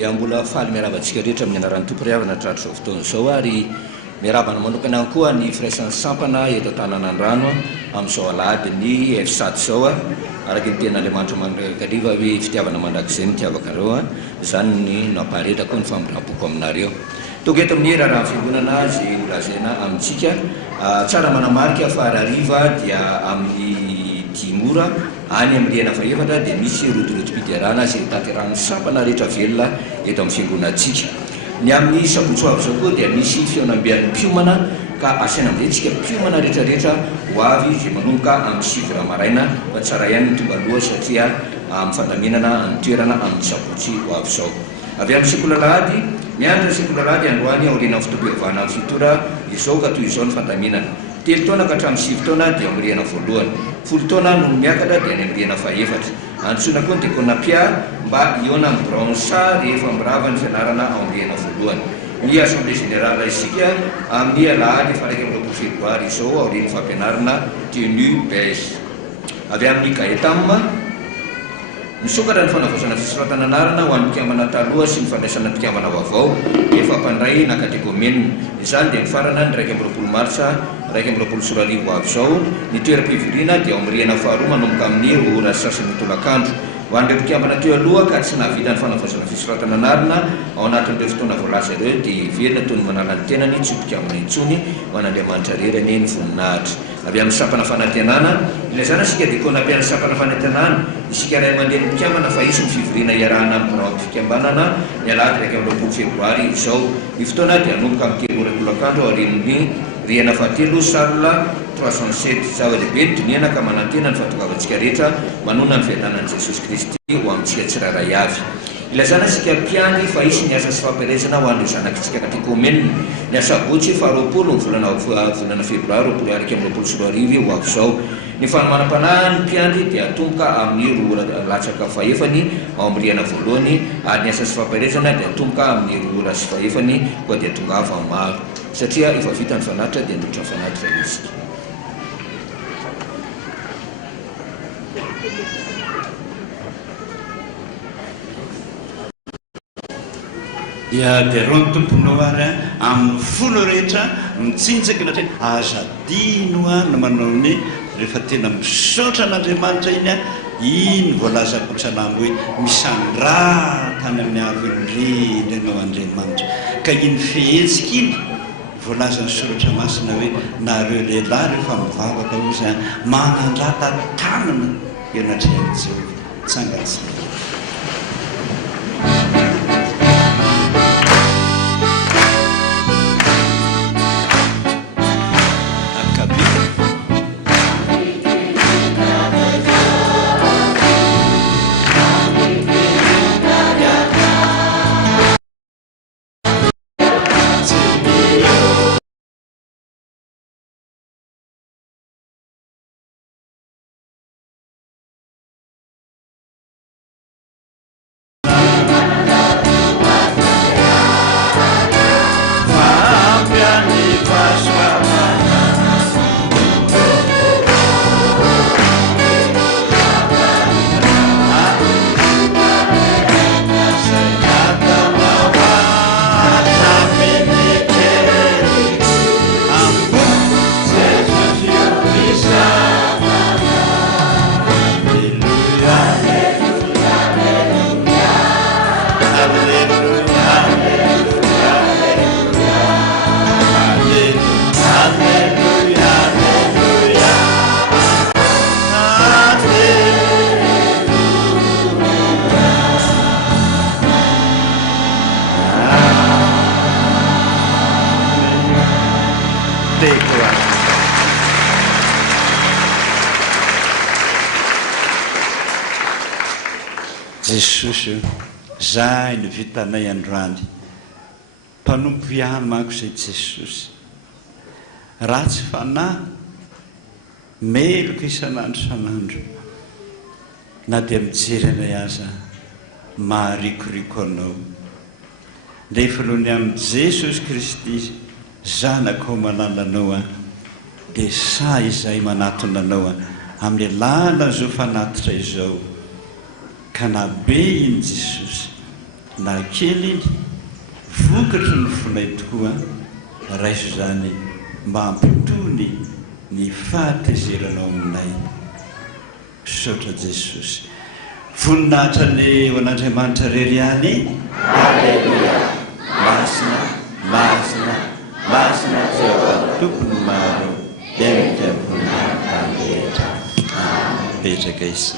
dia mbola faly miaravantsika rehetra amin'ny anaran'ny tompo-riavana tratr'izao fotoana izao ary miarabana manokana koa ny firaisan'ny sampana eto tanànan-drano amin'izao alady ny F7 zao araka ny tena Andriamanitra mandrakariva hoe fitiavana mandrakizay ny tiavakareo izany ny nampaharetako ny famboraboko aminareo toga eto amin'ny raha fiangonana zay olazaina amintsika tsara manamarika fa ariva dia amin'ny dimora any amin'ny rihana faefatra dia misy rodorotom-pidiarana zay tanterahany sampana rehetra velona eto amin'ny fiangonantsika ny amin'ny sabotsoavy zao koa dia misy fionambian'ny piomana ka asaina amin'izay tsika piomana rehetrarehetra ho avy zay manomboka amin'ny 7 raha maraina fa tsara ihany ny tonga aloha satria amin'ny fandaminana ny toerana amin'ny sabotsy ho avy zao avy amin'ny sikolalady mianatra sikolalady androany aoriana fitobiavana amin'ny fitora izao ka toy izao ny fandaminana 3 taona ka hatramin'ny 7 taona dia amin'ny rihana voalohany 10 taona no miakatra dia any amin'ny rihana faefatra antsoina koa ny dekonapia mba iona amin'ny bransa rehefa mirava ny fianarana ao amin'ny rihana voalohany ny assemblée générale isika amin'ny alahady fa 1 febroary izao aorian'ny fampianarana tenue beige avy amin'ny gaetam misokatra ny fanavaozana fisoratana anarana ho an'ny mpikambana taloha sy ny fandraisana mpikambana vaovao efa mpandray nakatekomenina izany dia mifarana ny 1 martsa 1 sorarivo avy zao ny toeram-pivirina dia ao amin'ny rihana faharoa manomboka amin'ny ora sasany tolakandro ho an'ireo mpikambana teo aloha ka tsy nahavita ny fanavaozana fisoratana anarana ao anatin'ireo fotoana voalaza ireo dia iverina toy ny manala ny tenany tsy mpikambana intsony ho an'Andriamanitra rerany ny voninahitra avy amin'ny sapana fanantenana ilazana isika dia koa nampian'ny sapana fanantenana isika ray mandeha ny mpikambana fa isy ny fivirina iarahana amin'ny rao fikambanana ny alahady 1 febroary izao ny fotoana dia anomboka amin'ny 3 ora tolakandro aorian'ny rihana fahatelo sarla 307 zava-dehibe ny diniana ka manantena ny fahatokavantsika rehetra manona ny fiainanan'i Jesosy Kristy ho amintsika tsirairay avy ilazana isika mpiany fa isy ny asa sy fampiarezana ho an'ireo zanakitsika katekomenina ny asabotsy fa 20 volana febroary 20 sy 20 ho avy zao ny fanomanam-panahy ny mpiandry dia atomboka amin'ny 2 latsaka faefany ao amin'ny rihana voalohany ary ny asa sy fampiarezana dia atomboka amin'ny 2 ora sy faefany koa dia tongava maro satria efa vita ny fanatitra dia ndotra fanatitra isika dia ro ny tomponao ary amin'ny folo rehetra mitsinjaka natray azadino no manao ny rehefa tena misaotra an'Andriamanitra iny voalazako tsanambo hoe misandra tany amin'ny avyndreny anao Andriamanitra ka iny fihetsika iny voalaza ny soratra masina hoe nareo lehilahy rehefa mivavaka ozy manandrata tanana ianatrehan'i Jehovah tsangatsika Jesosy zahay ny vitanay androany mpanompo ihany manko izay Jesosy ratsy fanahy meloko isan'andro san'andro na dia mijery anay aza maharikoriko anao rehefa lohany amin'ny Jesosy Kristy zanako manalanao dia sa izay manatona anao amin'ny lala zao fanatitra izao ka nabe iny Jesosy na kely iny vokatry ny fonay tokoa raiso zany mampitony ny fahatezeranao aminay sotra Jesosy voninahitra ny hoan'Andriamanitra rery any alleluia masina masina masina Jehova tompony maro emika voninahitra rehetra petraka izy.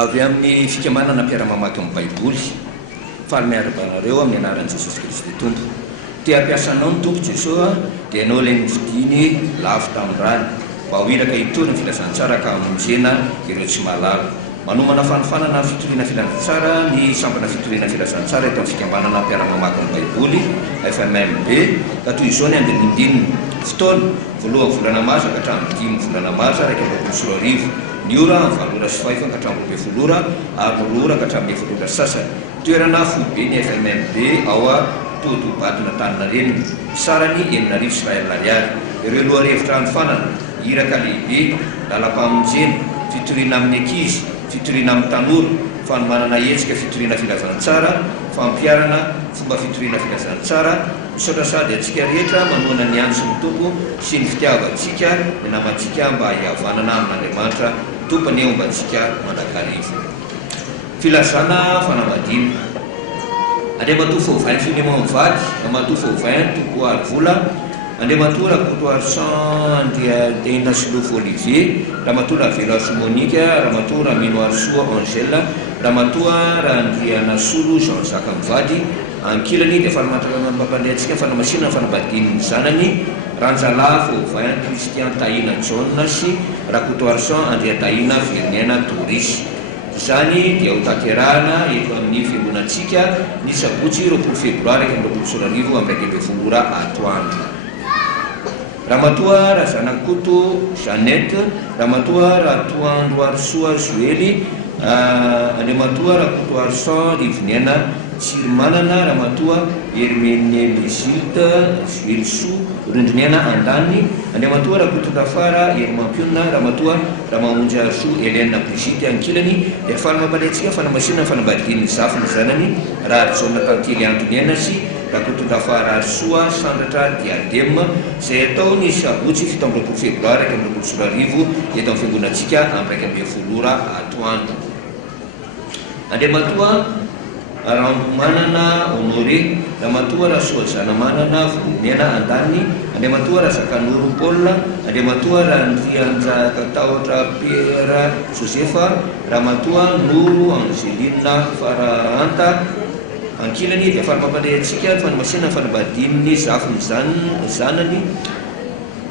avy amin'ny fikamanana mpiara-mamaky amin'ny baiboly faly miarabanareo amin'ny anaran'i Jesosy Kristy Tompo. Tia ampiasanao ny Tompo Jesosy dia ianao ilay nividiny lafo tamin'ny rany mba ho iraka hitony ny filazantsara ka hamonjena ireo tsy malalo. Manomana fanofanana fitoriana filazantsara ny sambana fitoriana filazantsara eto amin'ny fikamanana mpiara-mamaky amin'ny baiboly FMMB ka toy izao ny andinindininy fotoana voalohany volana mars ka hatramin'ny 5 volana mars 2024 ny ora amin'ny 7 ora sy 5 ka hatramin'ny 12 ora ary 1 ora ka hatramin'ny 1 ora sasany. Toerana foibe ny FMMB ao a Totobatona Taninarenina sarany 9 Israel ariary. Ireo lohahevitra anofanana iraka lehibe lalam-pamonjena fitoriana amin'ny ankizy fitoriana amin'ny tanora fanomanana hetsika fitoriana filazantsara fampiarana fomba fitoriana filazantsara misaotra sady atsika rehetra manoana ny andro sy ny tompo sy ny fitiavantsika ny namantsika mba hihavanana amin'Andriamanitra tompony eo mba antsika mandakarivo. Filazana fanamadina Andriamatoa Fauvin Filemon Mivady Ramatoa Fauvin Toko Arivola Andriamatoa Rakoto Arsan Andria Silofo Olivier Ramatoa Ravelo Arso Monique Ramatoa Ramino Arso Angela Ramatoa Randria Nasolo Jean-Jacques Mivady ankilany dia fanamatramampandehantsika fanamasina fanabadiny zanany Ranjala Fauvin Christian Tahina John sy Rakoto Arsan Andria Tahina Virniana Doris. Izany dia ho tanterahana eto amin'ny fiangonantsika ny sabotsy 20 febroary 2024 amin'ny 2 ora atoandro. Ramatoa Razanakoto Jeannette Ramatoa Ratoandro Arsoa Joely Andriamatoa Rakoto Arsan Riviniana Tsirimanana Ramatoa Hermene Brigitte Joelso Rondriniana Andany Andriamatoa Rakoto Tafara Hermampiona Ramatoa Ramamonjy Arso Helena Brigitte ankilany dia fanamampanetsika fanamasina fanambadiny zafy ny zanany raha Jona Tantily Antoniana sy Rakoto Tafara Arsoa Sandratra Diadema izay atao ny sabotsy 17 febroary 2024 eto amin'ny fiangonantsika amin'ny 1 ora atoandro. Andriamatoa Rambomanana Honoré Ramatoa Rasoa Zanamanana Volomena Andany Andriamatoa Razakanoro Paul Andriamatoa Randrianjaka Tahotra Pera Josefa Ramatoa Noro Angelina Farahanta ankilany dia fanamampandehantsika fanamasina fanabadiny zafy ny zanany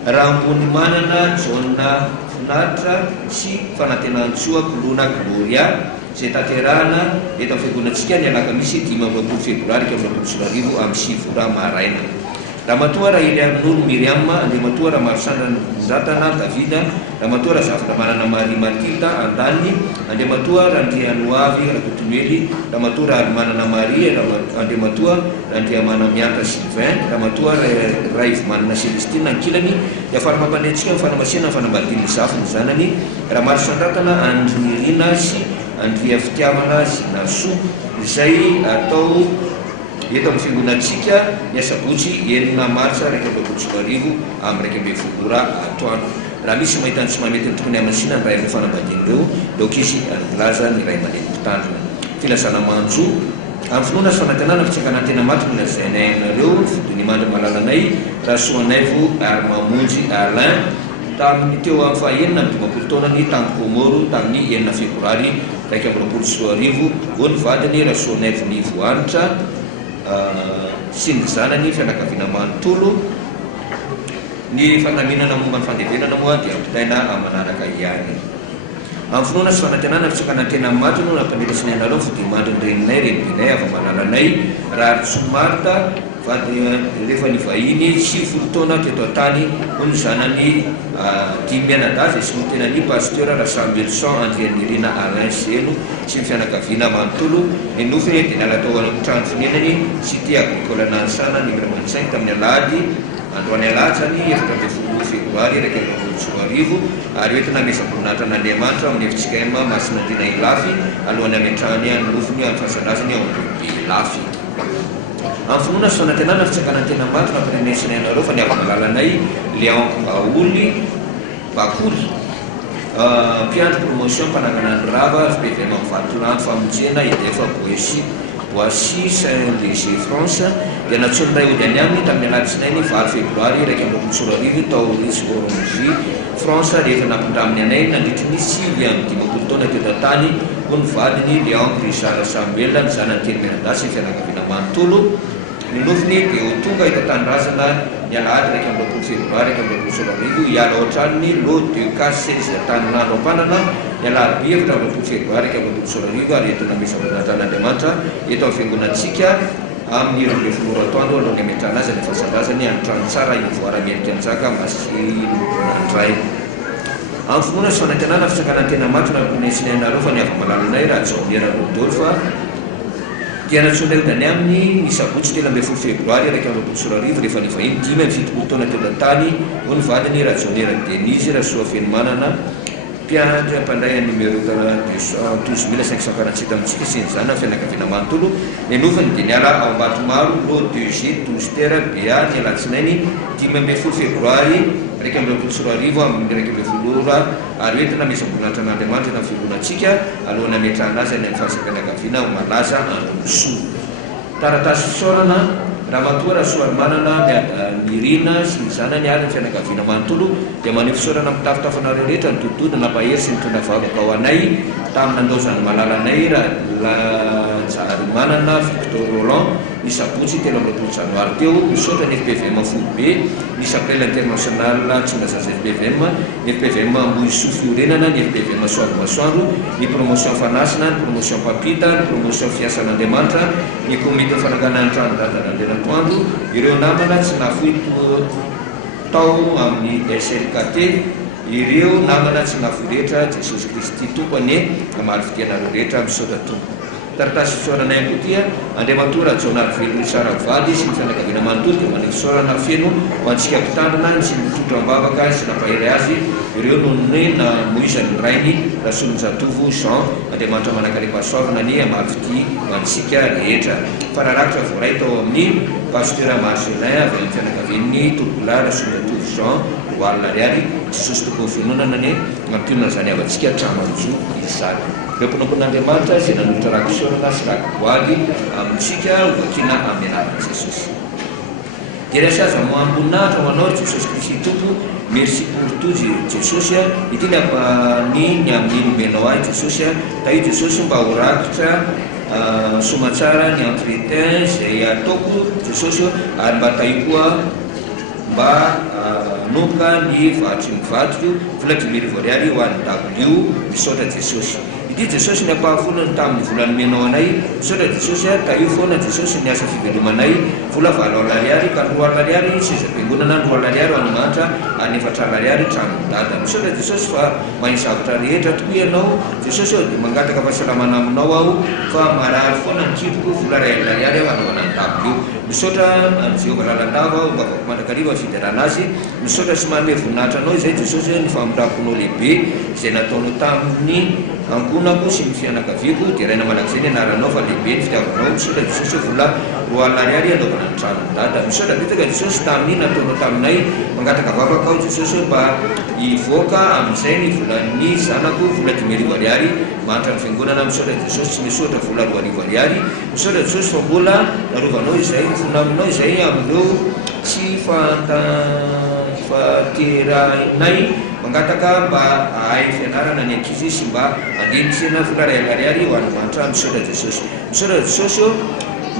Rambony Manana Jona Finatra sy fanantenantsoa Kolona Gloria izay tanterahana eto amin'ny fiangonantsika ny alakamisy 15 febroary 2024 amin'ny 7 ora maraina. Ramatoa Railianolo Miriam Andriamatoa Ramarsandra Zatana Davida Ramatoa Razaframanana Marie Matilda Andany Andriamatoa Randrianoavy Rakotomely Ramatoa Ralimanana Marie Andriamatoa Randriamana Mianta Sylvain Ramatoa Raivomanana Celestine ankilany dia fanamampanetsika fanamasina fanambadiny zafy ny zanany Ramarsandratana Andrinirina sy Andria Fitiavana sy Naso izay atao eto amin'ny fiangonantsika ny sabotsy 9 martsa 2024 amin'ny 2 ora atoandro. Raha misy mahita ny tsy mamety ny tokony hamasina ny ray amin'ny fanambadiny ireo daokizy anglaza ny ray aman-dreny mpitandrina. Filazana manjo amin'ny finoana sy fanantenana fitsakana tena maty mila zainay aminareo fidony mandry malalanay Rasoanaivo ary mamonjy Alain tamin'ny teo amin'ny fahaenina amin'ny 20 taona ny Tampomoro tamin'ny 9 febroary 2024 ho ny vadiny Rasoanaivo ny voanitra sy ny zanany fianakaviana manontolo. Ny fanaminana momba ny fandevenana moa dia ampitaina manaraka ihany. Amin'ny finoana sy fanantenana fitsakana tena maty no nampanela sy ny anareo fidimandry ny reninay renibinay avy malalanay Rartso Marta rehefa nivahiny 7 taona teto an-tany hono zanany dimianadaza sy no tena ny pasteur Rasambelson Andrianirina Alain Zeno sy ny fianakaviana manontolo ny nofiny dia nalatao anaky trano fonenany cité agricole Nansana numéro 25 tamin'ny alahady androany alatsany 7 febroary 2024 ary hoentina mesaboninahitra n'Andriamanitra amin'ny hevitsika ema masina tena ilafy alohan'ny ametrahany any nofiny amin'ny fahasanazany ao amin'ny lafy amin'ny finoana sy fanantenana fitsakana tena maty nampirenesana ianareo fa niavaka lalanay Léon Baoly Bakoly mpiandro promotion mpanangana ny rava FPVM Vatolando famonjena edefa Boissy Saint-Léger France dia natsononay ody any aminy tamin'ny alatsinainy 20 febroary 2024 tao Risy Orangeville France rehefa nampindraminy anay nandritry ny 5 taona teto an-tany ho ny vadiny Léon Richard Sambela ny zanany teny mianadazy sy fianakaviana manontolo ny nofiny dia ho tonga eto an-tanyrazana ny alahady 20 febroary 2024 hiala ohatran'ny lot de cas 16 tanin'andro ampanana ny alahady 20 febroary 2024 ary entina mesaboninahitran'Andriamanitra eto amin'ny fiangonantsika amin'ny 20 atoandro alohan'ny ametrahana azy ny fahasanazany antrano tsara ivoara miendrika anjaka masinandray amin'ny finoana sy fanantenana fitsakana tena maty nampirenesana ianareo fa niava malalanay raha Jauniera Rodolphe dia natsonay odany amin'ny isabotsy 13 febroary 2024 rehefa nivahiny 5 taona teo an-tany ho ny vadiny raha Jauniera Denise raha Soafeny manana mpiandry ampandray numéro 12547 amintsika sy ny zana fianakaviana manontolo ny nofiny dia niala ao Ambatomaro lot de G 12 terre BA ny alatsinainy 15 febroary 2024 amin'ny 2024 ary hoentina mesaboninahitra n'Andriamanitra na fiangonantsika alohan'ny ametrahana azy any amin'ny fahasampianakaviana malaza androsoa taratasy fisaorana raha matoa raha soary manana mirina sy ny zanany ary ny fianakaviana manontolo dia maneho fisaorana mitafitafanareo rehetra ny tontolo nampahery sy nitondra vavaka ao anay tamin'ny nandaozany malalanay raha jary manana Victor Roland ny sabotsy 13 janoary teo misaotra ny FPVM Folo be ny Chapelle Internationale Tsingazaza FPVM ny FPVM Moiso Fiorenana ny FPVM Soavo Masoandro ny promotion Fanasina ny promotion Papita ny promotion Fiasan'Andriamanitra ny komite fananganany tranodadana ireo namana tsy nafoy tao amin'ny SLKT ireo namana tsy nafoy rehetra Jesosy Kristy tompony amaly fidianareo rehetra misaotra tompo taratasy fisaoranay kotia Andriamantora Jonary Velony Sara Vady sy ny fianakaviana manontolo dia maneho fisaorana feno ho antsika mpitandrina sy mitondra ambavaka sy nampahery azy ireo nonony na moizany rainy Rasolonjatovo Jean Andriamanitra manankarepasoavana ny amalifity ho antsika rehetra fararakitra voaray tao amin'ny pasteur Marcelin avy amin'ny fianakaviany Tobola Rasolonjatovo Jean Roalariary Jesosy tokony fenonana ny mampionana zany avantsika tramarojo izany Reponampon'Andriamanitra izay nanolotra rakisaorana sy rakiboaly amintsika ovakina amin'ny anaran'i Jesosy. Dia rasaza moamboninahitra ho anao Jesosy Kristy tompo merci pour tout Jesosy ity ny amin'ny nomenao ahy Jesosy ta io Jesosy mba ho rakitra somatsara ny entretien izay ataoko Jesosy ary mba taio koa mba nomboka ny vatry ny vatiko Vladimir Voriary ho an'ny W misaotra Jesosy ity Jesosy ny ampahafolany tamin'ny volany menao anay misaotra Jesosy taio foana Jesosy ny asa fivelomanay vola 20 lariary ka 2 lariary sezam-piangonana 2 lariary ho Andriamanitra any 4 lariary tranodada misaotra Jesosy fa mahay zavatra rehetra tokoa ianao Jesosy dia mangataka fahasalamana aminao aho fa marary foana ny kipoko vola 1 lariary aho anaovana ny W misaotra Jehova lalandava mbavako mandrakariva ny fiderana azy misaotra sy manome voninahitra anao izay Jesosy ny famindramponao lehibe izay nataonao tamin'ny angonako sy ny fianakaviako dia raina malakizay ny anaranao fa lehibe ny fitiavanao misaotra Jesosy vola 2 lariary anaovana ny tranodada misaotra betaka Jesosy tamin'ny nataonao taminay mangataka vavaka aho Jesosy mba hivoaka amin'izay ny volan'ny zanako vola 5 ariary manitra ny fiangonana misaotra Jesosy sy misaotra vola 2 ariary misaotra Jesosy fa mbola narovanao izay fona aminao izay amin'ireo tsy faterahinay mangataka mba ahay fianarana ny ankizy sy mba andeha tsena vola 1 ariary ho Andriamanitra misaotra Jesosy misaotra Jesosy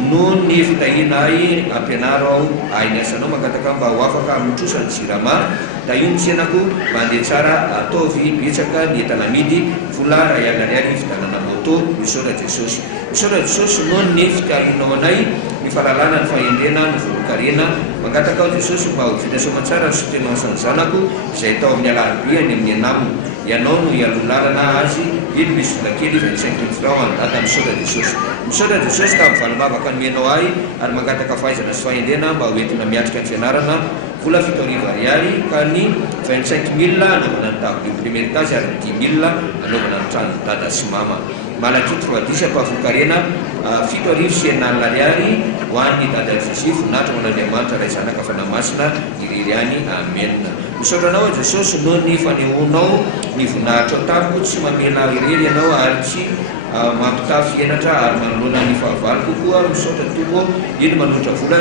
noho ny fitahinay ampianaro ainy asanao mangataka mba ho afaka mitrosa ny jirama da io nitsenako mba andeha tsara ataovy betsaka ny entanamidy vola ray alina ariary fitanana moto misaora jesosy misaora jesosy noho ny fitahinao anay ny fahalalana ny fahendrena ny volokarena mangataka ao jesosy mba ho finasoama tsara ny sotenansany zanako izay tao amin'ny alarobia any amin'ny anamony ianao no ialolalana azy iny misy volakely 25 francs andata misaora jesosy misaora jesosy ka mivalimavaka nomenao ay ary mangataka fahaizana sy fahendrena mba hoentina miatrika ny fianarana vola 7 ariary ka ny 25 000 anaovana ny table premier étage ary 10 000 anaovana ny trano dada sy mama malakitro vadisy ampahavokarena 7 sy 9 ariary ho an'ny dada Jesosy voninahitra ho an'Andriamanitra ray zanaka fanamasina iriry any amen. Misaoranao a Jesosy noho ny fanehonao ny voninahitra tamiko tsy mamela irery ianao ary tsy mampitafy henatra ary manoloana ny fahavalo kokoa misaotra tompo iny manotra vola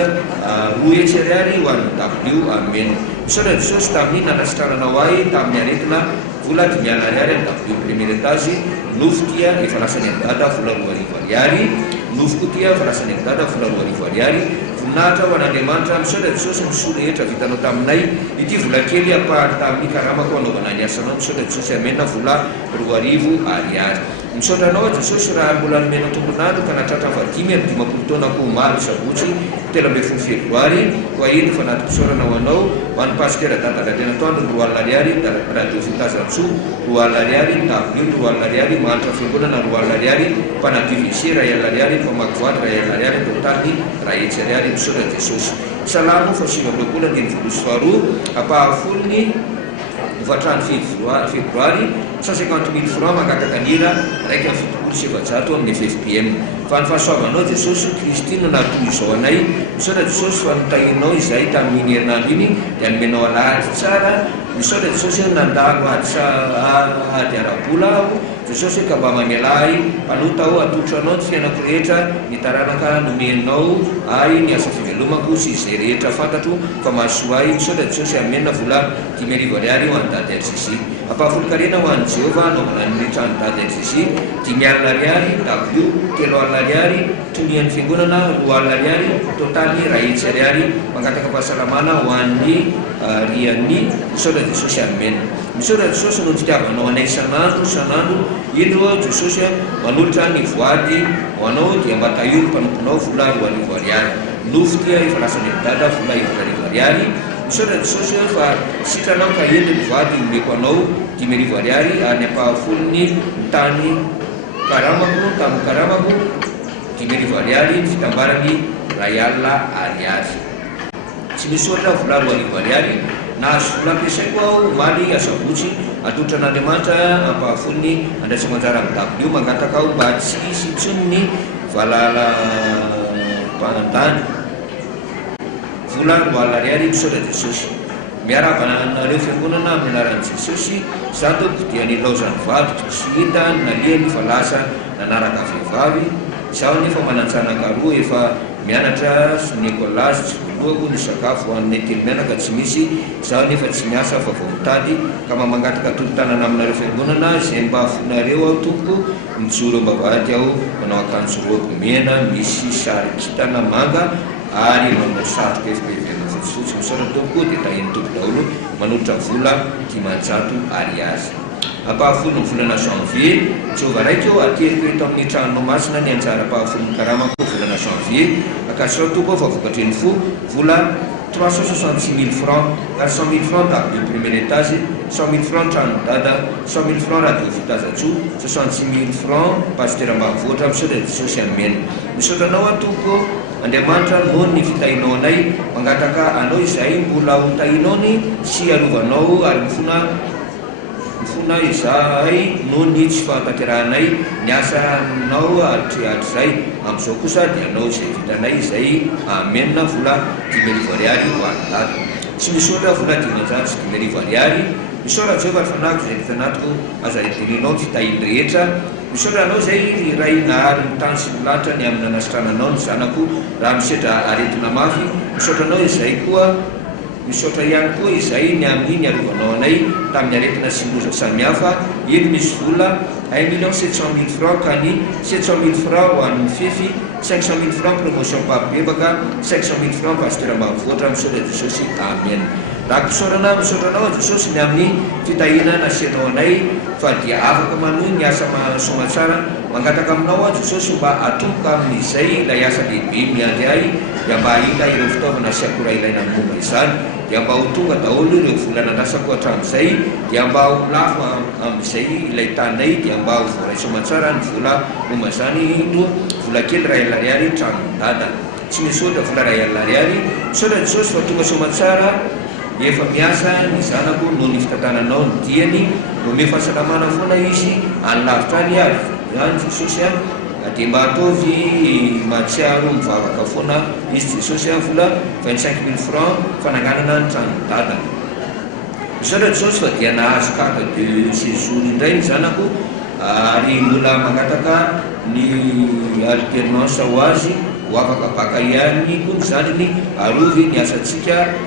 2 hetsy ariary ho an'ny W amen. Misaotra Jesosy tamin'ny nanasitrananao ay tamin'ny aretina vola 5 ariary amin'ny W premier étage nofo tia efa lasany amin'ny dada vola 2 ariary nofo tia efa lasany amin'ny dada vola 2 ariary voninahitra ho an'Andriamanitra misaotra Jesosy misolo rehetra vitanao taminay ity vola kely apahary tamin'ny karamako anaovana ny asanao misaotra Jesosy amena vola 2 ariary. Misaotranao a Jesosy raha mbola nomena tomponandro ka natratra 5 amin'ny 10 taona ko maro sabotsy 17 febroary ho ahiny fa naty pisaorana ho anao ho an'ny pasteur Dadalatrena Toandro 2 ariary radio Fitazatso 2 ariary W 2 ariary manitra fiangonana 2 ariary mpanaDVC 1 ariary mpamakivoady 1 ariary totaly 1 hetsy ariary misaotra Jesosy. Salamo fa 7 ny volosy faharoa apahafolony vatrany febroary 150 000 francs mangataka nira raika amin'ny 700 amin'ny FFPM. Fa ny fahasoavanao Jesosy Kristino natoy izao anay misaotra Jesosy fa nitahinao izay tamin'ny herinandro iny dia nomenao alahady tsara misaotra Jesosy nandalo ady arabola aho Jesosy ka mba mamelay panota aho atotranao ny fiainako rehetra ny taranaka nomenao ay ny asa fivelomako sy izay rehetra fantatro fa mahasoa ay misaotra Jesosy amena vola 10 ariary ho an'ny dada RCC apahafolokarena ho an'ny Jehova anaovana ny trano dada RCC 10 ariary W 3 ariary tonian'ny fiangonana 2 ariary totaly 1 hetsy ariary mangataka fahasalamana ho an'ny rian'ny misaotra Jesosy amena. Misaotra Jesosy no fitiavanao anay isanandro indro Jesosy manolotra ny voady ho anao dia mbatahio mpanomponao vola 2 ariary nofo tia efa lasany dada vola 2 ariary. Misaotra Jesosy fa sitranao ka indro ny voady nomeko anao 10 ariary any ampahafolony tany karamako tamin'ny karamako 10 ariary ny fitambarany Royal ariary. Tsy misaotra vola 2 ariary nahazo vola ampiasaiko aho maly asabotsy atotra an'Andriamanitra ampahafolony andraisa manjara amin'ny W mangataka aho mba tsy hisy intsony ny valalam-panantany vola 2 ariary misaotra Jesosy. Miarabana nareo fiangonana amin'ny anaran'i Jesosy zatoko dia nilaozany vadiko tsy hita naliany fa lasa nanaraka vehivavy izaho nefa manantsana karoa efa mianatra Nicolas tsy volohako ny sakafo hoan'ny telo mianaka tsy misy izaho nefa tsy miasa fa vao mitady ka mamangataka tolo-tanana aminareo fiangonana izay mba afonareo aho tompoko mijoro ambavahady aho manao akanjo robe mena misy sary kitana manga ary manao satroka FPV fotsifotsy misaotra tompoko dia tahiny tompo daholo manolotra vola 500 ariary. Apahafolo ny volana janvier Jehova raika eo ateriko eto amin'ny trano masina ny anjara apahafolo karamako volana janvier akasao tompo fa vokatreny fo vola 366 000 francs ary 100 000 francs table de premier étage 100 000 francs trano dada 100 000 francs radio Fitazatso 66 000 francs pasteur ambanivohitra misaotra Jesosy amena. Misaotranao atompo Andriamanitra noho ny fitahinao anay mangataka anao izay mbola ho tahinao ny sy arovanao ary mifona izahay noho ny tsy fahataterahanay ny asanao atrihatry zay amin'izao kosa dia anao izay vitanay izay amena vola 10 ariary ho an'ny dada. Tsy misaotra vola 500 sy 10 ariary. Misaotra Jehova ary fanahiko izay vitanatiko aza reteninao ny fitahiny rehetra. Misaotra anao izay ray nahary ny tany sy ny lanitra ny amin'ny nanasitrananao ny zanako raha misedra aretina mafy. Misaotra anao izay koa misaotra ihany koa izay ny amin'ny arovanao anay tamin'ny aretina sy loza samihafa iny misy vola 1 700 000 francs ka ny 700 000 francs ho an'ny fefy 500 000 francs promotion papebaka, 500 000 francs pasteur ambanivohitra misaotra Jesosy. Amen. Raha misaorana Jesosy ny amin'ny fitahina nasianao anay fa dia afaka manohy ny asa somatsara mangataka aminao Jesosy mba atomboka amin'izay ilay asa lehibe miandry ahy, dia mba ahita ireo fitaovana sy akora ilaina ny momba izany, dia mba ho tonga daholo ireo vola nanasako hatramin'izay, dia mba ho lafo amin'izay ilay tanay, dia mba ho voray somatsara ny vola momba izany no vola kely ray alina ariary tranodada. Tsy misaotra vola ray alina ariary, misaotra Jesosy fa tonga somatsara efa miasa ny zanako noho ny fitantananao ny diany, nome fahasalamana foana izy any lavitra any avy zany Jesosy dia mba ataovy matsiaro mivavaka foana izy Jesosy vola 25 000 francs fananganana ny tranodada. Misaotra Jesosy fa dia nahazo carte de séjour indray ny zanako, ary mbola mangataka ny alternance ho azy ho afaka baka ihany koa ny zanany arovy ny asantsika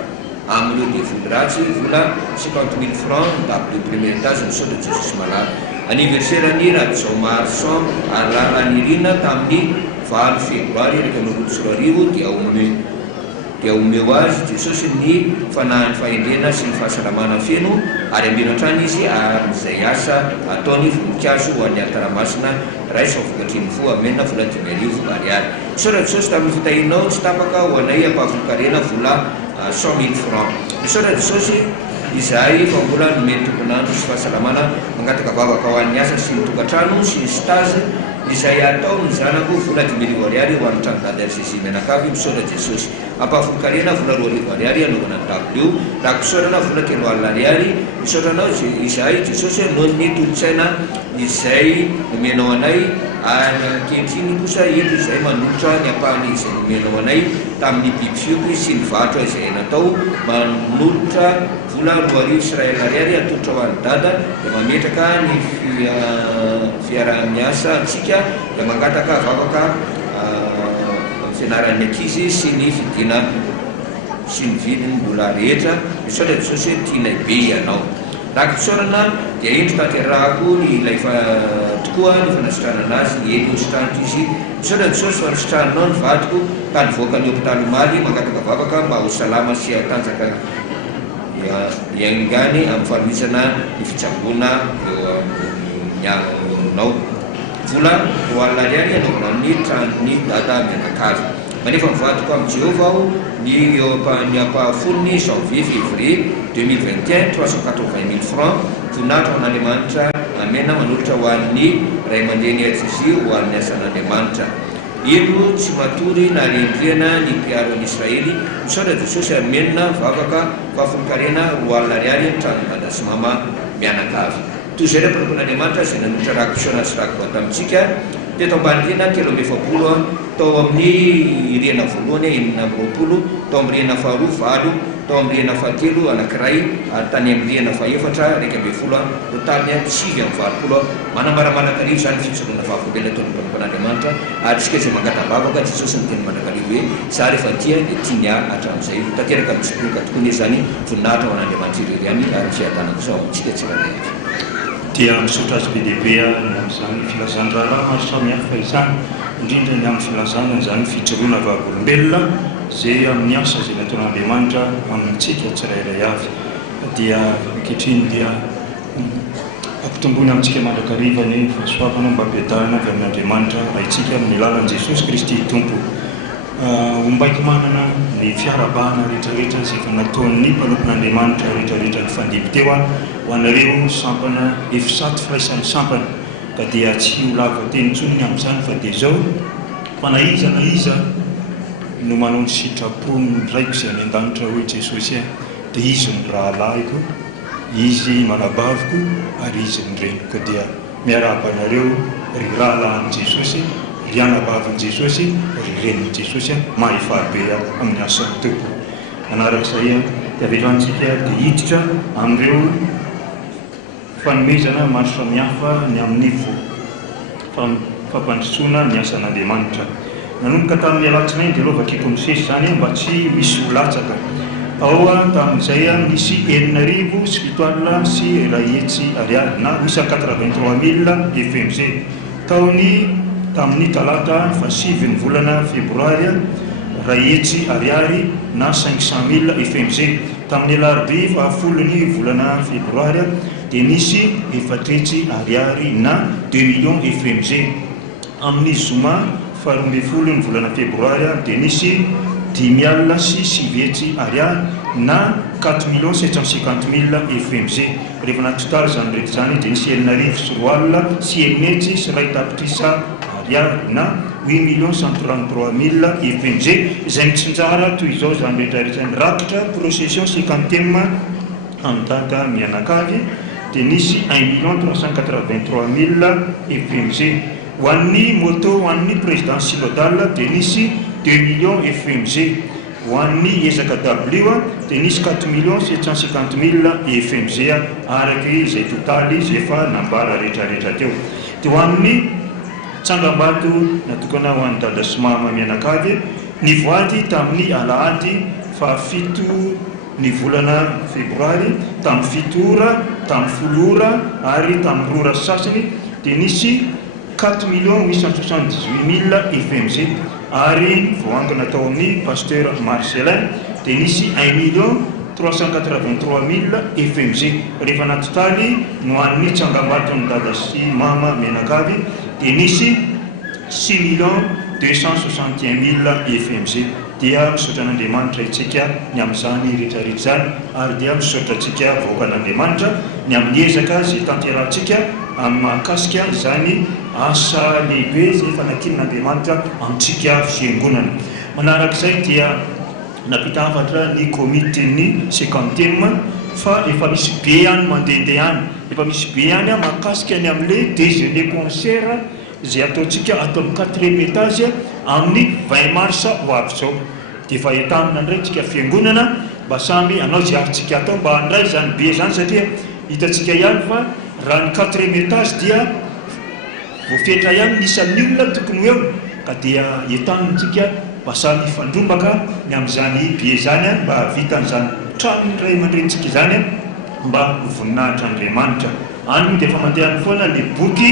amin'ireo dia voly ratsy, vola 50 000 francs dable de premier étage. Misaotra Jesosy malala. Anniversaire ny Ratso Marsan ary Ralanirina tamin'ny 9 févroary 2024 dia omeo azy Jesosy ny fanahany fahendrena sy ny fahasalamana feno, ary ambeno hatrany izy amin'izay asa ataony voninkazo ho an'ny Altaramasina raisa vokatriny fo. Amen. Vola 5,000 ariary. Misaotra Jesosy tamin'ny fitahinao tsy tapaka ho anay ampahavokarena vola 100 000 francs. Misaotra Jesosy izahay fa mbola nomeny tomponandro sy fahasalamana mangataka vavaka ho an'ny asa sy ny tokantrano sy ny stage izay atao ny zanako vola 5,000 ariary ho an'ny tranodada RCC menakavy. Misaotra Jesosy ampahavokarena vola 2,000 ariary anaovana ny tableo, raha misaorana vola 3 alina ariary. Misaotranao izahay Jesosy noho ny tolotsaina izay nomenao anay, ary ankehitriny kosa eto izay manolotra ny ampahany izay nomenao anay tamin'ny biby fioky sy ny varotra izay natao, manolotra vola 2,000 sy 1,000 ariary atolotra ho an'ny dada, dia mametraka ny fiarah-miasa antsika, dia mangataka vavaka fianaran'ny ankizy sy ny fidina sy ny vidiny mbola rehetra. Misaotra Jesosy tianay be ianao. Raha misaorana dia endro tanterahako ilay tokoa ny fanasitranana anazy ny eny hositraniko izy. Misaotra Jesosy fa nisitrananao ny vadiko ka nivoaka ny hôpitaly Omaly, mangataka vavaka mba ho salama sy atanjaka iangany amin'ny fanomezana ny fitsaboana eo aminao. Vola 3 alina ariary anaovana amin'ny tranony dada menakavy. Manefa mivadiko amin'ny Jehova aho ny ampahafolony janvier février 2021 380 000 francs voninahitra ho an'Andriamanitra. Amen. Manolotra ho an'ny ray aman-dreny RCC ho an'ny asan'Andriamanitra. Elo tsy matory na rendriana ny mpiaro an'i Israely. Misaotra Jesosy. Amen. Vavaka fahafolon-karena 2 alina ariary ny tranodada sy mama mianakavy. Toy izay rehefa mpanaman'Andriamanitra izay nanolotra rahakosoana sy rahakoba tamintsika teto ambany rena 370 tao amin'ny rena voalohany 420, tao amin'ny rena faharoa 9, tao amin'ny rena fahatelo anankiray, ary tany amin'ny rena fahaefatra 120, totaly 720. Manambaramanakarivo zany fitsoroana fahafolena tao mpanaman'Andriamanitra, ary isika izay mangatavavaka Jesosy ny teny manakarivo hoe za rehefa tia dia tiany hatramin'izay. Tanteraka mitsipoloka tokoa ny zany voninahitra ho an'Andriamanitra irery any ary fiadanako zao amintsika tsirairay avy. Dia misaotra azy be dehibe amin'izany filazan-draharaha maro samihafa izany, indrindra ny amin'ny filazana izany fijoroana vavolombelona izay amin'ny asa izay nataon'Andriamanitra amintsika tsirairay avy. Dia ankehitriny dia ampitomboina amintsika mandrakariva ny fahasoavana mba ampiadarana avy amin'Andriamanitra raha itsika amin'ny lalan'i Jesosy Kristy Tompo. Ombaiko manana ny fiarabahana rehetrarehetra izay efa nataon'ny mpanompon'Andriamanitra rehetrarehetra ny fandiby teo ho anareo sampana efisato firaisan'ny sampana, ka dia tsy ho lava teny intsony amin'izany fa dia zao fa na iza no manao ny sitrapony raiko izay any an-danitra hoe Jesosy dia izy ny rahalahiko, izy manabaviko ary izy ny reniko. Dia miarahaba anareo ry rahalahin'i Jesosy, ry anabavin'i Jesosy, ry renin'i Jesosy mahefabe amin'ny asan'ny Tompo. Anarak'izay dia avelantsika dia hiditra amin'ireo fanomezana maro samihafa ny amin'ny fampandrosoana ny asan'Andriamanitra. Nanomboka tamin'ny alatsinainy dia aloha vakiko misesy zany mba tsy misy olatsaka. Ao tamin'izay misy 9,7 sy 1 hetsy ariary na 83 000 FMG. Taony tamin'ny talata fa 7 volana febroaria rahetsy ariary na 500 000 FMG. Tamin'ny alarobia fa 10 volana febroaria dia nisy 4 ariary na 2 millions FMG. Amin'ny zoma fa 12 volana febroaria dia nisy 10 alina sy 7 ariary na 4 750 000 FMG. Rehefa natotaly zany rehetra zany dia nisy 9 sy 3 alina sy 9 sy ray tapitrisa ariary na 8 133 000 FMG. Izay mitsinjara toy izao zany rehetrarehetra ny rakitra procession 50e amin'ny data mianakavy dia nisy 1 383 000 FMG. Ho an'ny moto ho an'ny présidence synodale dia nisy 2 millions FMG. Ho an'ny ezaka W dia nisy 4 750 000 FMG araky izay totaly izay efa nambara rehetrarehetra teo. Dia ho an'ny tsangambato natokana ho an'ny dada sy mama mianakavy nivoady tamin'ny alahady fa 7 ny volana febroary tamin'ny 7 ora tamin'ny 10 ora ary tamin'ny 2 ora sasany dia nisy 4 878 000 FMG. Ary voangana tao amin'ny pasteur Marcelin dia nisy 1 383 000 FMG. Rehefa natotaly no an'ny tsangambaton'ny dada sy mama mianakavy dia nisy 6 261 000 FMG. Dia misaotra an'Andriamanitra itsika ny amin'izany rehetrarehetra zany ary dia misaotra antsika vahoakan'Andriamanitra ny amin'ny ezaka izay tanterahantsika amin'ny mahakasika izany asa lehibe izay fanakin'Andriamanitra amintsika fiangonana. Manarak'izay dia napita hafatra ny komiteny 50e fa efa misy be any mandehandeha any, efa misy be any mahakasika ny amin'ilay déjeuner concert izay ataontsika atao amin'ny 4e étage amin'ny 20 mars ho avy zao. Dia efa entamina indray tsika fiangonana mba samby anao zay arytsika atao mba handray zany be zany satria hitantsika ihany fa raha ny 4e étage dia voafetra ihany nisan'ny olona tokony eo ka dia entamitsika mba samby fandrombaka ny amin'izany be zany mba vitan'izany trano iray aman-drenitsika izany mba voninahitra Andriamanitra. Any dia efa mandehany foana le boky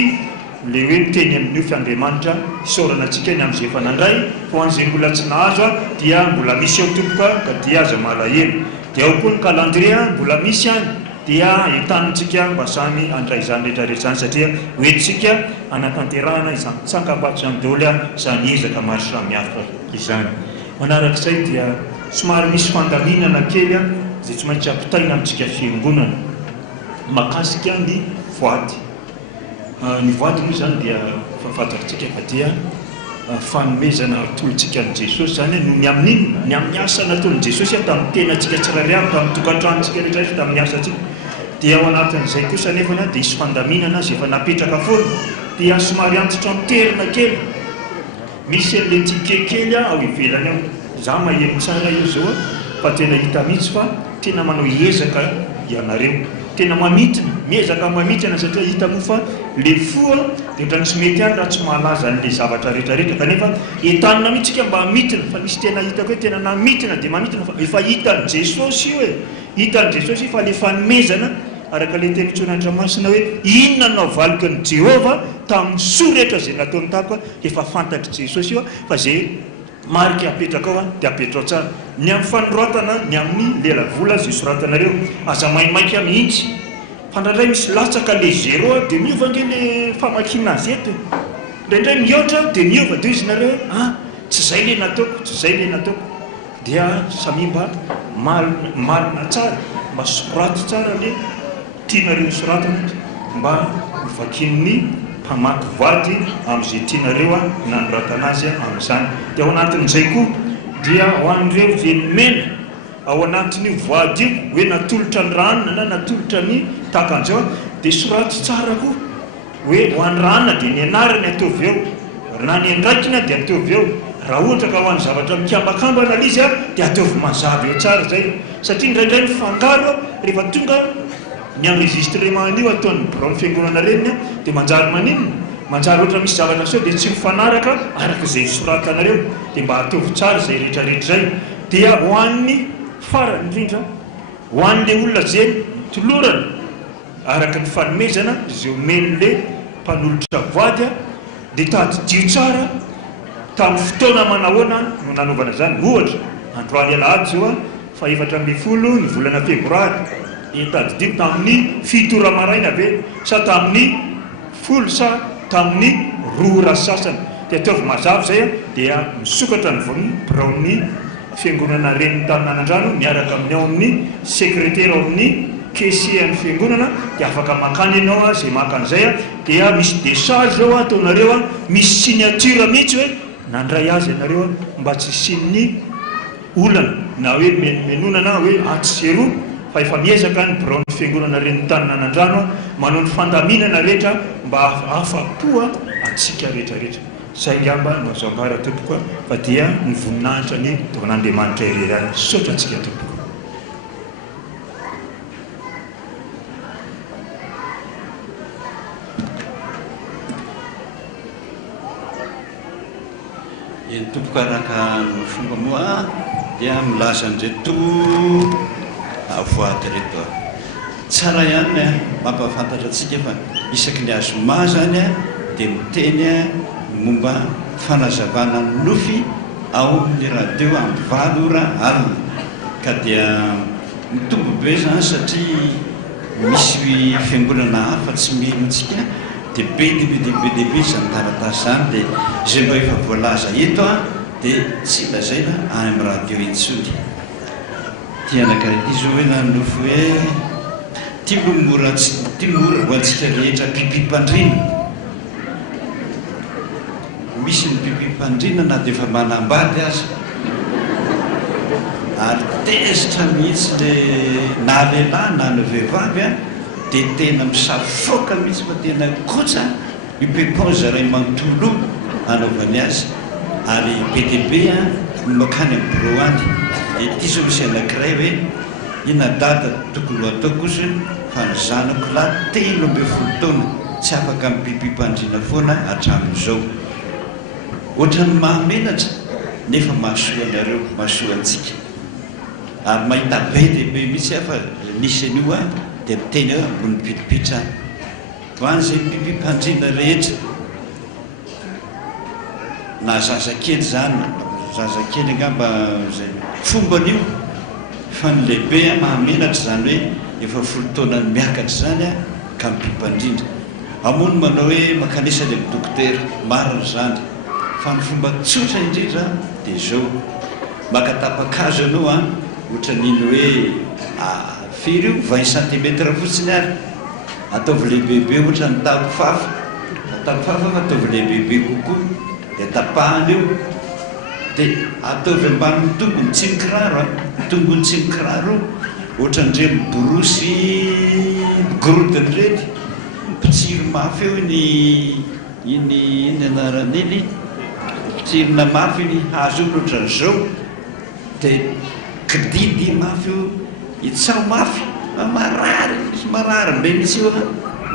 le hoe miteny amin'io fiandriamanitra isaorana antsika ny amin'izay efa nandray ho an'izay mbola tsy nahazo dia mbola misy eo tompoka ka dia aza malahelo. Dia ao koa ny calendrier mbola misy any dia entanitsika mba samy andray izany rehetrarehetra zany satria hoentsika anatanterahana izany tsangambato izany daholo izany ezaka maro samihafa izany. Manarak'izay dia somary misy fandaminana kely izay tsy maintsy ampitaina amintsika fiangonana mahakasika ny voady. Ny voady moa zany dia fahafantaritsika fa dia fanomezana tolontsika ny Jesosy zany no ny amin'inona ny amin'ny asa nataon'i Jesosy tamin'ny tenantsika tsirairay tamin'ny tokantranontsika rehetrarehetra tamin'ny asantsika. Dia ao anatin'izay kosa nefana dia isy fandaminana izay efa napetraka foana dia somary antitra miterina kely misy an'ilay tikekely ao ivelany ao. Za maheno tsara io zao fa tena hita mihitsy fa tena manao ezaka ianareo, tena mamitrina miezaka mamitrana satria hita moa fa le foa dia ohatrany tsy mety any raha tsy mahalaza an'ilay zavatra rehetrarehetra kanefa entanina mihitsika mba hamitrina fa misy tena hitako hoe tena namitrina dia mamitrina fa efa hitan'i Jesosy io hitan'i Jesosy fa le fanomezana araka le teny tsoan'Andriamasina hoe inona no avalikan'i Jehova tamin'ny soa rehetra izay nataony tako efa fantatry Jesosy io fa zay marika apetraka ao dia apetrao tsara. Ny amin'ny fanoratana ny amin'ny lela vola zay soratanareo aza maimaika mihitsy fandrandray misy latsaka le zéro dia miova nge le famakina azy eto indraindray mihoatra dia miova dia izy nareo tsy zay le nataoko tsy zay le nataoko dia samimba malina tsara mba soraty tsara le tianareo soratana mba hovakin'ny mpamaky voady amin'izay tianareo nanoratana azy amin'izany. Dia ao anatin'izay koa dia ho an'ireo velomena ao anatin'io voady io hoe natolotra ny ranona na natolotra ny takanjao dia soraty tsara koa hoe ho an'ny ranona dia ny anarany ataovy eo na ny andraikina dia ataovy eo. Raha ohatra ka ho an'ny zavatra mikambakambana izy dia ataovy mazava eo tsara zay satria indraindray ny fangaro rehefa tonga ny enregistrement io ataon'ny birao ny fiangonana reny dia manjary maninona manjary ohatra misy zavatra sao dia tsy mifanaraka araka izay soratanareo dia mba ataovy tsara izay rehetrarehetra zay. Dia ho an'ny farany indrindra ho an'le olona zay tolorana araka ny fanomezana izay omen'le mpanolotra voady dia tady dio tsara tamin'ny fotoana manahoana no nanovana zany. Ohatra androany alahady zao a fa 14 ny volana febroary tady dio tamin'ny 7 ora maraina be sa tamin'ny 10 sa tamin'ny 2 ora sasany. Dia ataovy mazava zay a dia misokatra ny braony fiangonana reniny tamin'Anandrano miaraka amin'ny ao amin'ny sekretera ao amin'ny kesi ny fiangonana dia afaka makany ianao a zay makan'izay a dia misy desage zao a ataonareo a misy signature mihitsy hoe nandray azy ianareo a mba tsy sin'ny olana na hoe menonana hoe antsero fa efa miezaka ny braony fiangonana reniny tamin'Anandrano manao ny fandaminana rehetra mba afapoa atsika rehetrarehetra. Zay ngamba no azo ambara tompoko fa dia ny voninahitra ny taon'Andriamanitra irery any sotra antsika tompoko. Eny tompoko araka ny fomba moa dia milaza an'ireto avoady reto tsara ihany mampahafantatra antsika fa isaky ny azo ma zany dia miteny momba fanazavana ny nofy ao amin'ny radio amin'ny 7 ora alina ka dia mitombo be zany satria misy fiangonana hafa tsy mino antsika dia be zany taratasy zany dia zay mba efa voalaza eto dia tsy lazaina any amin'ny radio intsony. Tia anankiray zao hoe nanofo hoe tia mora ho antsika rehetra pipipandrina. Misy ny pipipandrina na dia efa manambady azy ary tezitra mihitsy le na lehilahy na ny vehivavy dia tena misafoka mihitsy fa tena kotsa ipepose ray manontolo anaovany azy ary be dia be makany amin'ny bureau any. Dia ity zao misy anankiray hoe ina dada tokony ho ataoko izy fa ny zanako lahy 13 taona tsy afaka mipipipandrina foana hatramin'izao. Ohatrany mahamenatra nefa mahasoa anareo mahasoa antsika ary mahita be dia be mihitsy fa nisy an'io dia miteny ambony pitipitra ho any zay pipipandrina rehetra na zazakely zany zazakely angamba zay fomban'io fa ny lehibe mahamenatra zany hoe efa 10 taona miakatra zany ka mipipandrindra. Amono manao hoe makanisa le dokotera marina zany fa ny fomba tsotra indrindra dia zao makatapakazo anao ohatra nino hoe firy io 20 cm fotsiny ary ataovy lehibebe ohatra ny tapofafa fa ataovy lehibebe kokoa dia tapahana eo dia ataovy ambaniny tongony tsy mikiraro tongony tsy mikiraro ohatra ndre miborosy grodiny rety mpitsiry mafy eo iny anaran'iny tsirina mafy ny hazo io loatra zao dia kididy mafy io itsao mafy marary be mihitsy io ho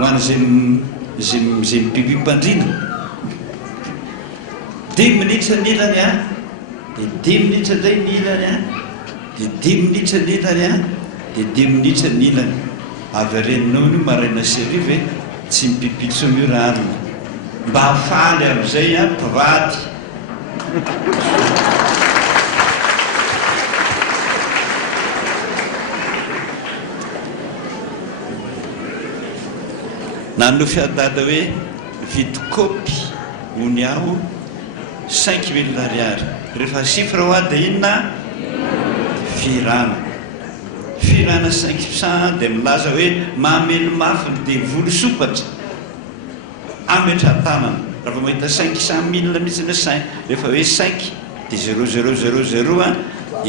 an'zay mipipipandrina. 10 minitra ny ilany dia 10 minitra ndray ny ilany dia 10 minitra ny ilany dia 10 minitra ny ilany avy areninao io maraina serive tsy mipipitsony io raha alina mba hafaly amin'izay mpivady. Nano fiadada hoe vidy kopy hony aho 5 000 ariary rehefa sifra ho dia inona firana 500 dia milaza hoe mamely mafy dia volo sopatra ametra tanana raha mahita 500 000 mihitsy na 5 rehefa hoe 5 dia 0000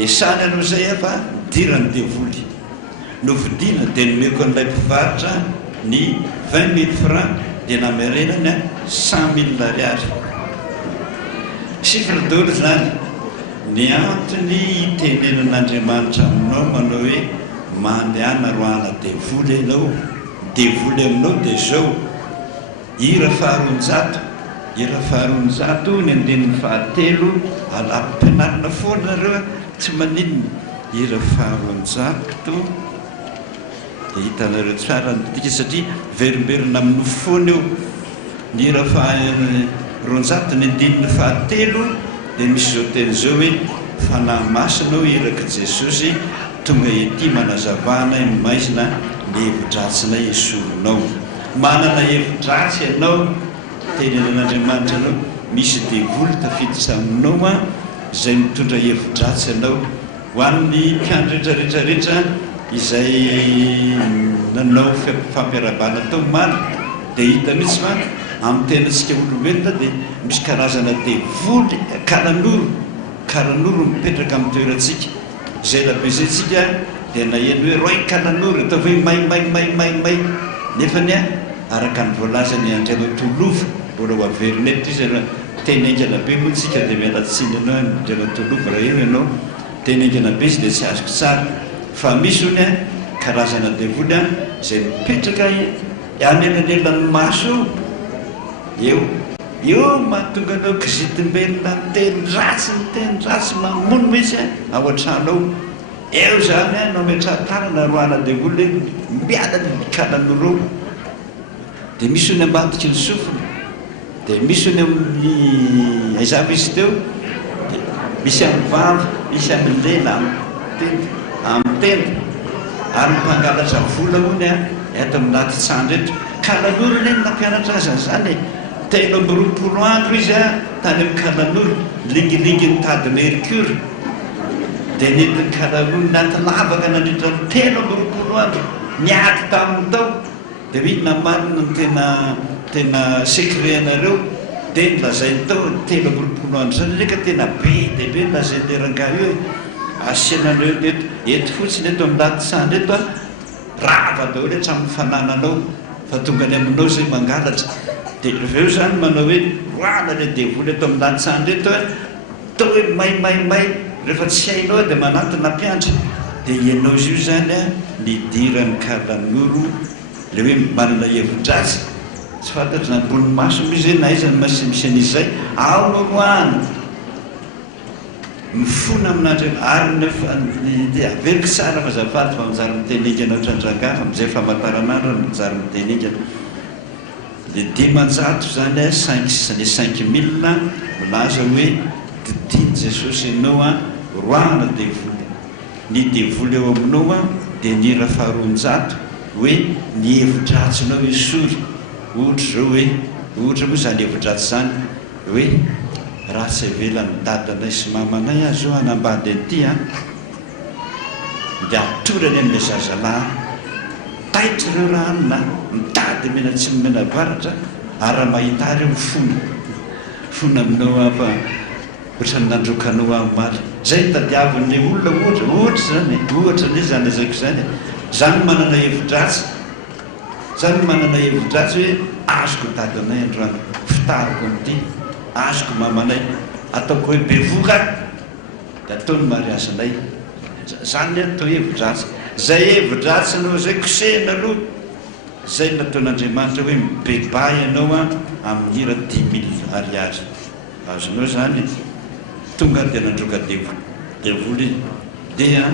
esany anao zay fa dirany dia voly no vidina dia nomeko an'ilay mpivarotra ny 20 000 francs dia namerenany 100 000 ariary. Sifra dolo zany ny antony itenenan'Andriamanitra aminao manao hoe mandehana roana dia voly ianao dia voly aminao dia zao ira faharoanjato ny andinin'ny fahatelo alapim-pianarana foana nareo tsy maninona ira faharoanjato dia hitanareo tsara nytika satria verimberina amin'ny foana eo ny ira 9 fahatelo dia misy zao teny zao hoe fanahy masinao iraka Jesosy tonga ety manazavana maizina ny hevi-dratsinay esoronao. Manana hevi-dratsy ianao, tenen'Andriamanitra anao, misy devoly tafiditra aminao izay mitondra hevi-dratsy ianao. Ho an'ny mpiandry rehetrarehetra izay nanao fampiarabana tao maro dia hita mihitsy fa amin'ny tenantsika olombelona dia misy karazana devoly karanoro mipetraka amin'ny toerantsika. Izay labe izay tsika dia naheno hoe roy karanoro atao hoe may nefa ny araka ny voalazany Andriana Tolova mbola ho averinety izy teny aingana be moa tsika dia mialatsiny ianao Andriana Tolova raha eo ianao teny aingana be izy dia tsy azoko tsara fa misy ony karazana devoly izay mipetraka anelanelany maso eo mahatonga anao kizitim-belona teny ratsy mamono mihitsy ao an-tranao eo zany no metratarana roana devoly miala ny kalanoro dia misy ony ambadiky ny sofina dia misy ony amin'ny aizava izy teo dia misy amin'ny vavy misy amin'ny lela amin'ny tenda ary mpangalatra vola mony eto amin'ny naty tsandretra kalanoro leny nampianatra azy zany 3 andro izy tany amin'ny kalanoro lingilingy ny tady mercure dia nentiny kalanoro naty lavaka nandritra ny 3 andro niady taminy tao dia inona marina ny tena secret anareo dia nylazay tao 3 andro zany reka tena be dehibe nylazay terangah io asianareo eto fotsiny eto amin'ny laty sandry eto rava daholo hatramin'ny fanananao fa tonga ny aminao zay mangalatra dia reveo zany manao hoe roana le devoly eto amin'ny laty sandry eto tao hoe may rehefa tsy hainao dia manatona mpiandry dia ianao izy io zany nidirany kalanoro le hoe manana hevi-dratsy tsy fantatry na ambony maso izy na izany misy an'izay ao no roana mifona amin'andriana ary averiko tsara fa zafady fa mijary miteningana ohatrandrangana amizay famataranandro mijary miteningana dia 500 zany 5,000 milaza hoe didiny Jesosy ianao roana devoly ny devoly eo aminao dia nira faharoanjato hoe ny hevi-dratsinao esory ohatra zao hoe ohatra moa zany hevi-dratsy zany hoe raha tsy avelan'ny dadanay sy mamanay azo hanambady an'ity dia atorany amin'ilay zazalahy taitra ireo rahanina mitady mena tsy mena varatra ary raha mahita ary eo fona aminao ohatra ny nandrokanao amaly zay tadiavin'le olona ohatra ny zany azaiko zany manana hevi-dratsy hoe azoko dadanay androany fitariko amin'ity azoko mamanay ataoko hoe bevoka dia ataony mariazinay zany atao hevi-dratsy zay hevi-dratsinao zay kosehina aloha zay nataon'Andriamanitra hoe mibeba ianao amin'ny hira 10,000 ariary azonao zany tonga dia nandroka devoly dia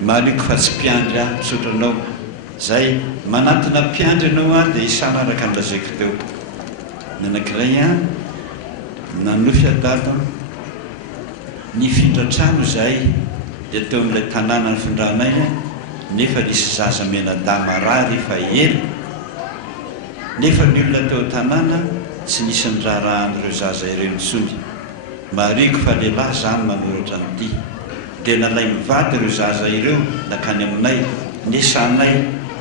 mahaliko fa tsy mpiandry misotranao zay manatona mpiandry ianao dia isana araka nylazaiko teo ny anankiray nanofy adalo nifindra trano zahay dia teo amin'ilay tanàna ny findranay nefa nisy zaza menadamarary fa ely nefa ny olona teo tanàna tsy nisy ny raharahan'ireo zaza ireo nitsony mariko fa lehilahy zany manoratra n'ity dia nalay mivady ireo zaza ireo nakany aminay nesanay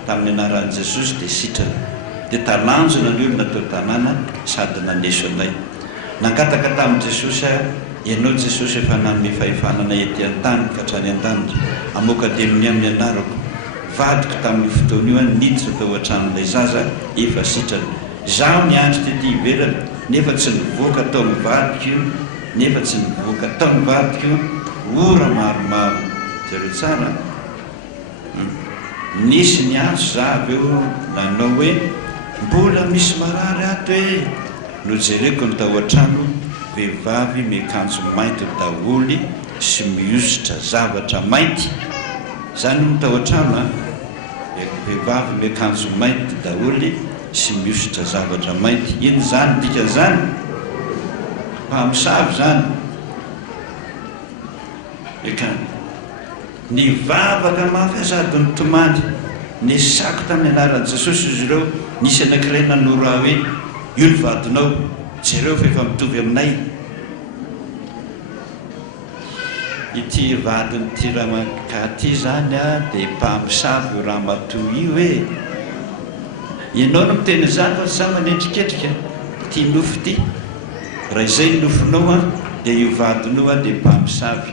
tamin'ny anaran'i Jesosy dia sitrana dia talanjona ny olona teo tanàna sady naneso anay nangataka tamin'i Jesosy ianao Jesosy efa nanome fahefanana ety an-tany ka hatrany an-danitra amoaka demony amin'ny anarako vadiko tamin'ny fotoana io niditra tao an-tranon'ilay zaza efa sitrana zaho niandry tety ivelany nefa tsy nivoaka tao mivadiko io nefa tsy nivoaka tao mivadiko io ora maromaro zareo tsara nisy ny azo zavy eo nanao hoe mbola misy marary ato hoe nojereko ny tao an-trano vehivavy miakanjo mainty daholy sy miositra zavatra mainty zany no tao an-trano vehivavy miakanjo mainty daholy sy mihosotra zavatra mainty. Ino zany dika zany? Mpamosavy zany. Ny vavaka mafy azady ny tomany ny sako tamin'ny anaran'i Jesosy izy ireo. Nisy anankiray nanora hoe io ny vadinao, jereo fa efa mitovy aminay. Ity vadiny ty ramaka ty zany a dia mpamosavy io ramatoa io e. Ianao no miteny zany fa sa manendriketrika ty nofo ty. Raha izay nofonao a dia io vadinao a dia mpamosavy.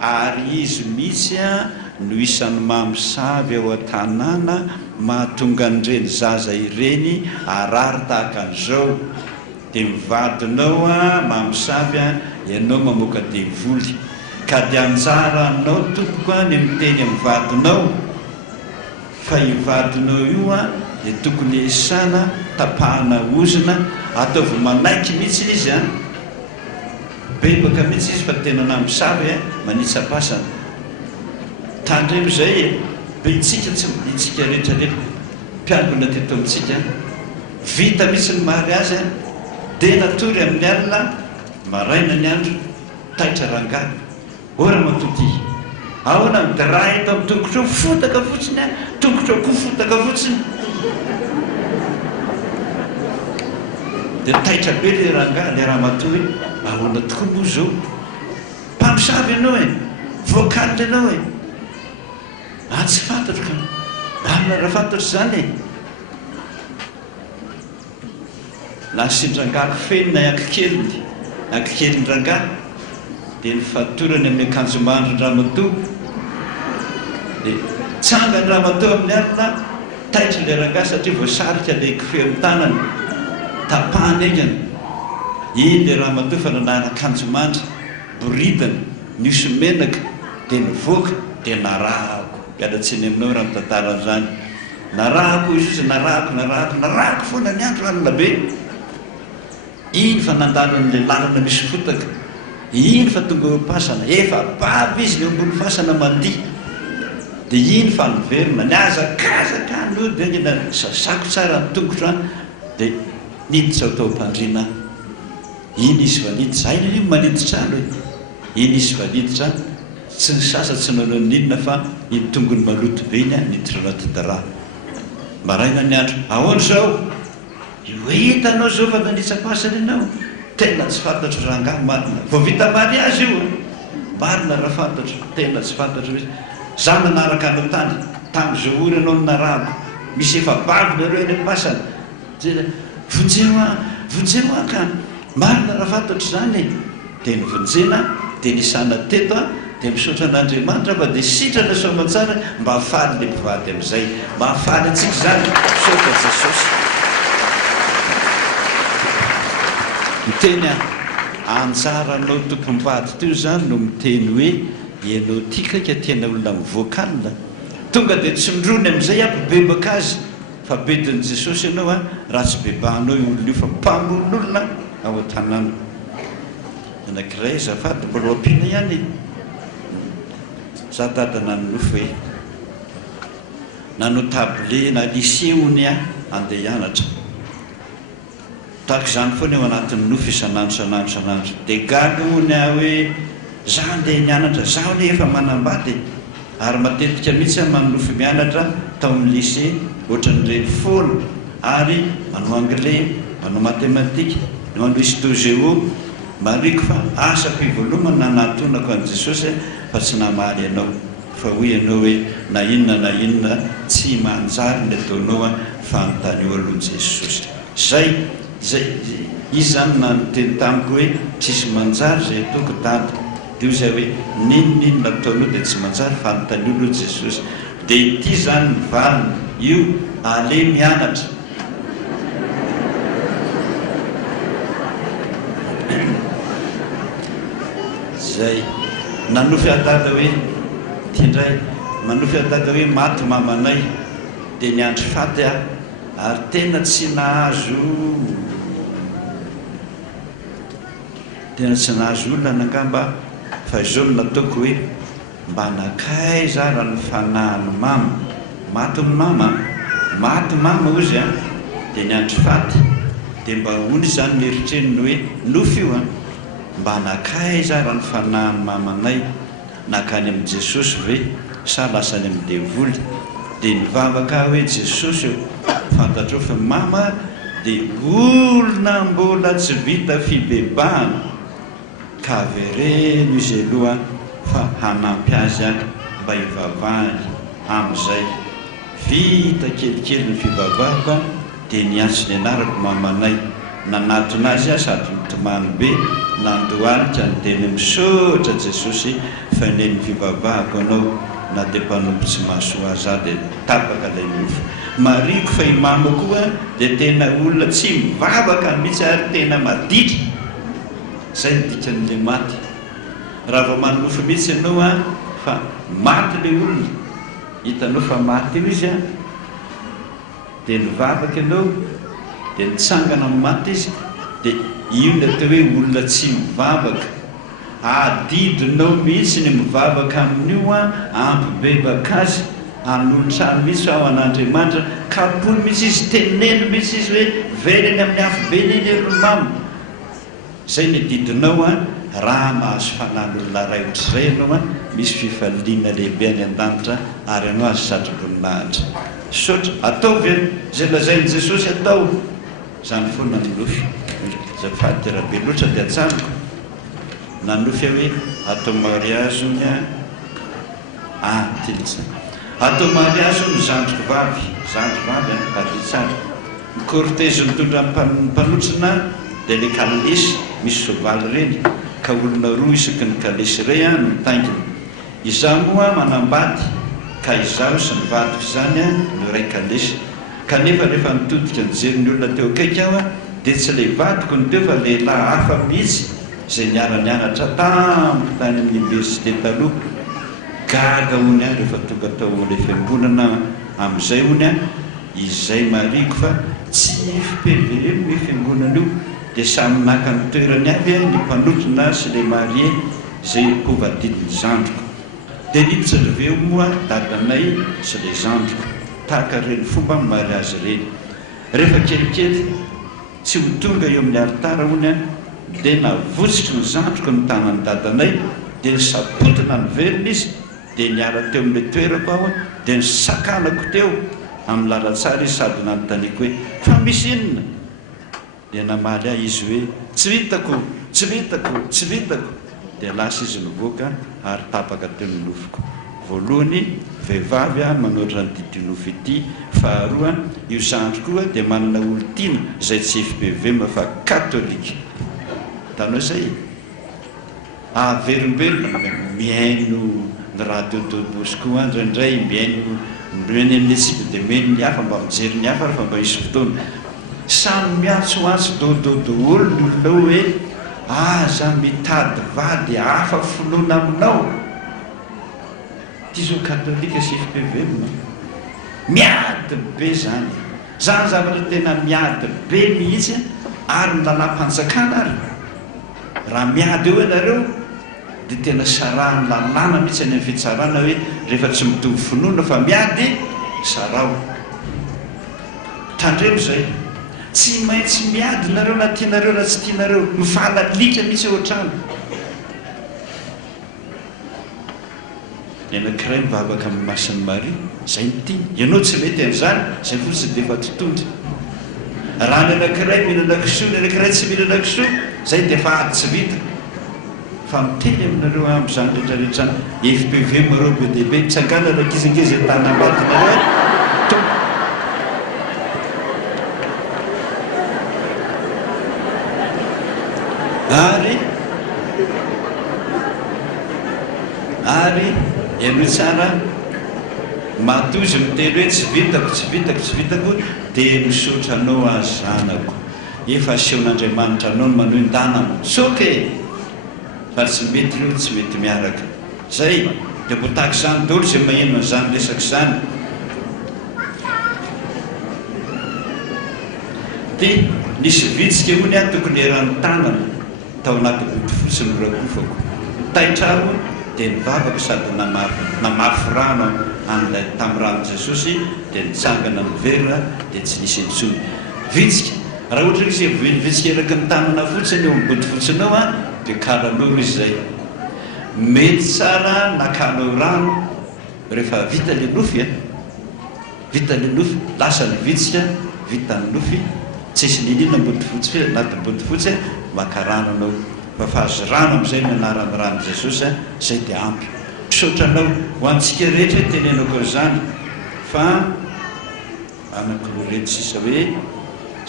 Ary izy mihitsy a no isan'ny mamosavy ao an-tanàna mahatonga an'ireny zaza ireny arary tahaka an'izao. Dia mivadinao a mamosavy a, ianao mamoaka devoly. Ka dia anjara anao tompoko a ny miteny amin'ny vadinao fa io vadinao io a dia tokony esana, tapahana ozina, ataovy manaiky mihitsy izy a. Bebaka mihitsy izy fa tena namosavy a, manitsapasana. Tandremo zay e, be itsika tsy itsika rehetrarehetra mpiangona teto amintsika vita mihitsy ny mariazy a, dia natory amin'ny alina maraina ny andro taitra rangahy. Ora matoty ahoana midara eto amin'ny tongotra fotaka fotsiny a, tongotra koa fotaka fotsiny. Dia taitra be le rangahy le raha matoa hoe ahoana tokoa moa zao? Mpamosavy ianao e, voakalitra ianao e. Tsy fantatro ka marina raha fantatro zany e. Nasindrangahy fenina ankikeliny, ankikeliny rangahy dia nifatorany amin'ny akanjo mandro ny ramatoa. Dia tsanga ny ramatoa amin'ny alina, taitra le rangahy satria voasarika le kofehy amin'ny tanany, tapahany engany. Iny le ramatoa fa nanana akanjo mandry boridana nisy menaka dia nivoaka dia narahako. Mialatsiny aminao raha mitantara zany. Narahako izy narahako foana ny andro alina be. Iny fa nandalo an'le lalana misy fotaka. Iny fa tonga eo pasana, efa bavy izy le ambony fasana mandihy. Dia iny fa niverina ny azakazaka no dia na sasako tsara ny tongotra dia niditra ao tao mpandrina. Iny izy fa niditra, aina io maniditra ano e. Iny izy fa niditra, tsy ny sasa tsy nanao ninona fa iny tongony maloto be iny a niditra anaty dara. Maraina ny andro, ahoana zao? Io hitanao zao fa nanitsapasana ianao. Tena tsy fantatro rangahy marina. Vao vita mariazy io marina raha fantatro, tena tsy fantatro izy. Za manaraka anao tany tamin'izao ory ianao narahako. Misy efa bavy nareo eny am-pasana. Vonjeo a ka marina raha fantatro zany e. Dia nivonjena dia nisana teto a dia misaotra an'Andriamanitra fa dia sitrana soamantsara mba hafaly le mpivady amin'izay, mba hafaly antsika zany misaotra Jesosy. Miteny a anjara anao tompom-bady teo zany no miteny hoe ianao tika ka tena olona mivoakalina. Tonga dia tsy mindrony amin'izay ampibebaka azy fa bedin'i Jesosy ianao a raha tsy bebahanao io olona io fa mpamoron'olona ao an-tanàna. Anankiray azafady mbola ampiana ihany e. Za dada nanonofo hoe nanao tablie na lycée hony a andeha hianatra. Tahaka izany foana eo anatin'ny nofo isanandro. Dia gaga hony aho hoe za andeha nianatra, za hony efa manambady. Ary matetika mihitsy manonofo mianatra tao amin'ny lycée ohatran'ireny folo ary manao anglais, manao matematika, manao histo géo. Mariko fa asako ivelomana natonako an' Jesosy fa tsy namaly ianao fa hoy ianao hoe na inona tsy manjary ny ataonao a fa notany eo alohan'i Jesosy. Zay izy zany na niteny tamiko hoe tsisy manjary zay ataoko dada. Dia zay hoe ninona ataonao dia tsy manjary fa notany eo alohan'i Jesosy. Dia ity zany mivalina io ale mianatra. Zay nanofy adada hoe ty indray manofy adada hoe maty mamanay dia niandry faty a ary tena tsy nahazo olona nangamba fa izao no nataoko hoe mba nakay za raha ny fanahany mama maty mama ozy a dia niandro faty dia mba ony zany mieritreny hoe nofo io a mba nakay za raha ny fanahany mamanay nakany amin'i jesosy ve sa lasany amin'ny devoly dia nivavaka hoe jesosy eo fantatreo fa mama dia olona mbola tsy vita fibebahana ka avereno izy aloha fa hanampy azy a mba hivavahany amin'izay vita kelikely ny fivavahako dia niantso ny anarako mamanay nanatona azy a sady mitomany be nandohalika ny teny misaotra jesosy fa neny fivavahako anao na dia mpanompo tsy mahasoa azy dia tapaka ilay nofo mariko fa imamo koa dia tena olona tsy mivavaka mihitsy ary tena maditra zay nidikan'le maty raha vao manonofo mihitsy ianao a fa maty le olona hitanao fa maty io izy a dia nivavaka ianao dia nitsangana amin'ny maty izy dia io ny atao hoe olona tsy mivavaka adidinao mihitsy ny mivavaka amin'io a ampibebaka azy anolotrany mihitsy ao an'Andriamanitra kapoly mihitsy izy teneno mihitsy izy hoe veleny amin'ny afo be neny eromamo zay ny didinao a raha mahazo fanan'olona ray ohatr'izay ianao a misy fifaliana lehibe any an-danitra ary anao azy satrom-boninahitra sotra ataovy zay lazain'i jesosy atao zany foana nonofy zafady raha be loatra dia atsaniko nanofy hoe atao mariazy ony a tilitsy atao mariazy ony zandriko vavy ady tsara cortège mitondra mpanotrina dia le kalesy misy soavaly reny ka olona roa isaky ny kalesy ray a no mitangina izaho moa manambady ka izaho sy nivadiko izany a no ray kalesy kanefa rehefa nitodika nijery ny olona teo akaiky aho a dia tsy lay vadiko ny teo fa lehilahy hafa mihitsy zay niara-nianatra tamiko tany amin'ny université taloha gaga ony a rehefa tonga tao le fiangonana amin'izay ony a izay mariko fa tsy fipevere ny fiangonana io dia samy naka ny toerany avy a ny mpanotrina sy le marie zay kovadidiny zandriko dia niditsy reveo moa dadanay sy le zandriko tahaka reny fomba mimary azy reny rehefa kelikely tsy ho tonga eo amin'ny aritara ony a dia navotsika ny zandriko ny tanany dadanay dia nisapotina ny verina izy dia niara teo amin'le toerako aho dia nisakanako teo amin'ny lalatsara izy sady nanontaniako hoe fa misy inona dia namaly ahy izy hoe tsy vitako dia lasa izy mivoaka ary tapaka teo ny nofoko voalohany vehivavy a manoatra ny dity nofo ity faharoa io zandro koa dia manana olo-tiana zay tsy FPV fa katolika tanao zay averimberina miaino ny radio Bosco indraindray miaino amin'ny etsipe dia meno ny hafa mba mijery ny hafa rehefa mba misy fotoana samy miatsoatso dododo olona olona hoe aza mitady vady hafa foloana aminao ty zao katolika sy FPV miady be zany zavatra tena miady be mihitsy ary nylalapanjakana ary raha miady eo ianareo dia tena sarahany lalàna mihitsy any amin'ny fitsarana hoe rehefa tsy mitovy finoana fa miady sarao tandremo zay tsy maintsy miady nareo na tianareo na tsy tianareo mifalalitra mihitsy eo an-trano ny anankiray mivavaka amin'ny masiny Maria zay nytiany ianao tsy mety an'izany zay fotsy dia efa tototra raha ny anankiray mihinana kisoa ny anankiray tsy mihinana kisoa zay dia efa ady tsy vita fa miteny aminareo amin'izany rehetrarehetra FPV mareo be dia be tsangana rakizingizy tana ambatinareo ary ianao tsara matozy miteny hoe tsy vitako dia misaotra anao azy zanako efa asehon'Andriamanitra anao no manohy ndanana soke fa tsy mety reo tsy mety miaraka zay dia mbo tahaka izany daholo zay maheno an'izany resaka izany dia nisy vitsika ony a tokony eran'ny tanana tao anaty boty fotsiny rakofako taitra aro dia nivavaka sady namafy rano amin'ilay tamin'ny rano Jesosy dia nitsangana miverina dia tsy nisy intsony vitsika. Raha ohatra izy vitsika eraky ny tanana fotsiny eo ambody fotsinao a dia kalanao izy zay mety tsara nakanao rano rehefa vita le nofy vita le nofy lasa ny vitsika vita ny nofy tsisy ninina ambody fotsy anaty ambody fotsy maka rano anao fa fahazo rano amin'izay ny anaran'ny rano Jesosy zay dia ampy pisotranao ho antsika rehetra tenenako izany fa anankiroa reto sisa hoe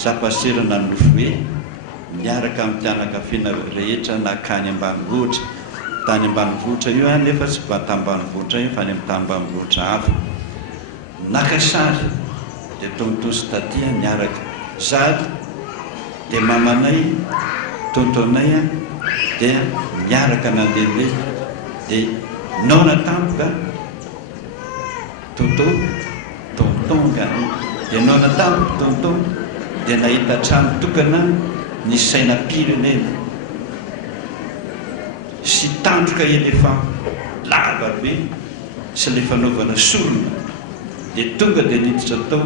zapaserana ny nofy hoe miaraka amin'ny mpianakaviana rehetra nakany ambanivohitra tany ambanivohitra io nefa tsy tambanivohitra io fa ny amin'ny tambanivohitra hafa nakasary dia tontosy tatia miaraka zady dia mamanay tontonay dia miaraka nandeha dia naona tampoka tontonga dia naona tampoka tonton dia nahita trano tokana ny sainam-pirenena sy tandroka elefant lava be sy le fanaovana sorona dia tonga dia niditra tao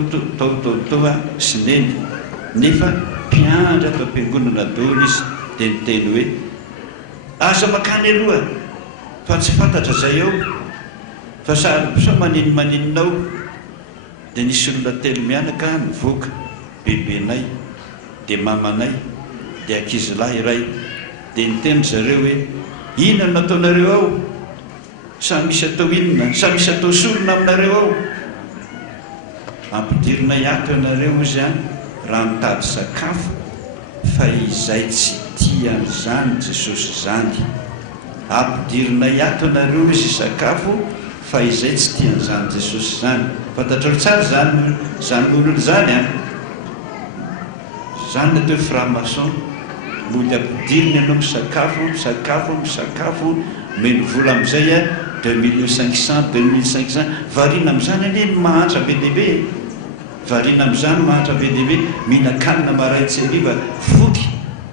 sy neny nefa mpiandra atao am-piangonana daholo izy dia niteny hoe aza makany aloha fa tsy fantatra zay ao fa sa maninomaninonao dia nisy olona telo mianaka mivoaka bebenay dia mamanay dia ankizilahy iray dia niteny zareo hoe inona nataonareo ao sa misy atao inona sa misy atao sorona aminareo ao ampidirina iato ianareo izy raha mitady sakafo fa izay tsy tian'izany Jesosy zany ampidirina iato ianareo izy sakafo fa izay tsy tian'izany Jesosy zany fantatrao tsara zany olona zany zany natao franc-maçon mody ampidirina ianao misakafo meno vola amin'izay 2500 2500 variana amin'izany anie mahantra be dehibe variana amin'izany mahantra be dehibe mihinakanina maray tsy hariva voky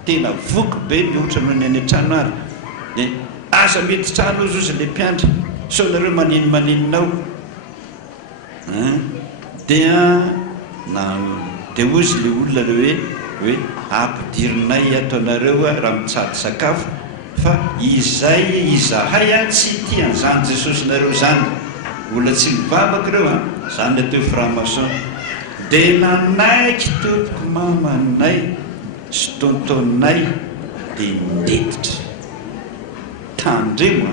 tena voky be mihoatra noho ny any an-trano ary dia aza mety trano izy ozy le mpiandra so nareo maninomaninonao dia ozy le olona le hoe ampidirinay ataonareo raha mitsady sakafo fa izay izahay tsy tian'izany Jesosy nareo zany olona tsy mivavaka ireo zany atao franc-maçon dia nanaiky tompoko mamanay sy tontonay dia ndetitra tandremo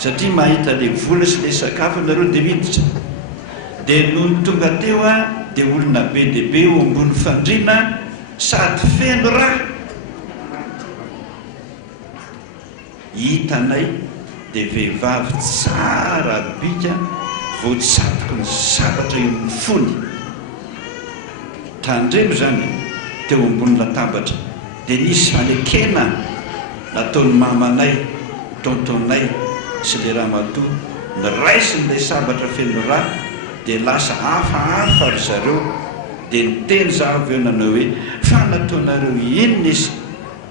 satria mahita le vola sy le sakafo nareo dia miditra dia noho ny tonga teo dia olona be dehibe eo ambony fandriana sady feno raha hitanay dia vehivavy tsara bika voatsatoky ny zavatra eo amin'ny fony tandremo zany teo ambony latabatra dia nisy fanekena nataony mamanay tontonay sy le ramatoa ny raisin'ilay sabatra feno raha dia lasa hafahafa ry zareo dia niteny zavy eo nanao hoe fa nataonareo inona izy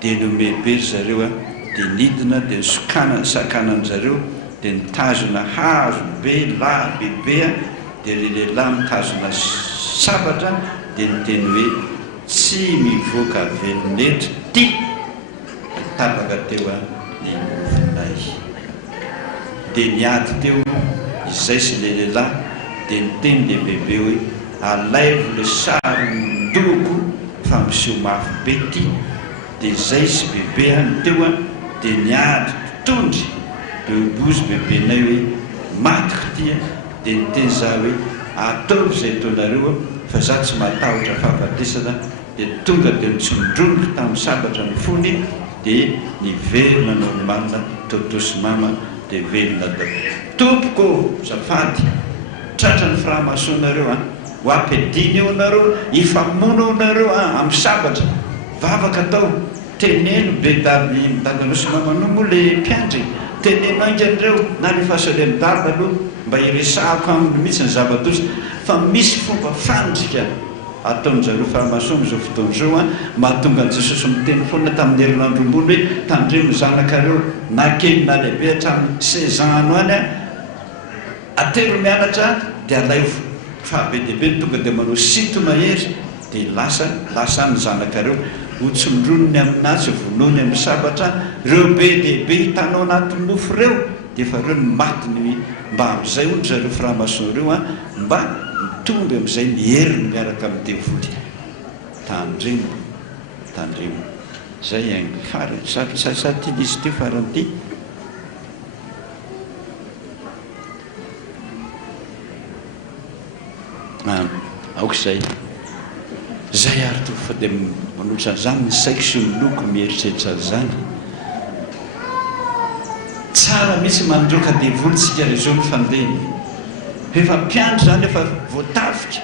dia nomehibe ry zareo dia nidina dia sakanany zareo dia nitazona hazo be lahy bebe dia le lehilahy mitazona sabatra dia niteny hoe tsy mivoaka velonetry ty tapaka teo ny mofonay dia niady teo izay sy le lehilahy dia niteny le bebe hoe alaivo le sarindoko fa miseho mafy be ty dia izay sy bebe any teo dia niady tondry dia obozy bebenay hoe matiko ty dia niteny za hoe ataovy izay taonareo fa za tsy matahotra fahafatesana dia tonga dia nitsondronika tamin'ny sabatra ny fony dia niverina nao ny manina totosy mama dia velona dao tompoko zafady tratra ny franc-maçonnareo ho ampidiny eo nareo hifamono nareo amin'ny sabatra vavaka tao teneno be dadano sy mamano moa le mpiandry teneno aingan'ireo na le fasole midady aloha mba iresahako aminy mihitsy ny zava-dosa fa misy fomba fandrika ataony zareo franc-maçon am'izao fotoana zao mahatonga ny Jesosy miteny foana tamin'ny herinandro-mbony hoe tandremo zanakareo na kely na lehibe hatramin'ny 16 ano any atelo mianatra dia alaivo fa be dehibe tonga dia manao sito mahery dia lasa ny zanakareo hotsondronony aminazy vonony amin'ny sabatra reo be dehibe hitanao anatin'ny nofo reo dia efa reo ny matiny mba amin'izay ondry zareo framason reo a mba mitomby amin'izay ny heriny miaraka amin'ny devoly tandremo zay aingikary sady izy ty faran'ity aok'izay zay ary to fa dia manotra zany ny saiko sy miloko mieritreritra zany tsara mihitsy mandroka devoly tsika rezao ny fandehany efa mpiandro zany efa voatafika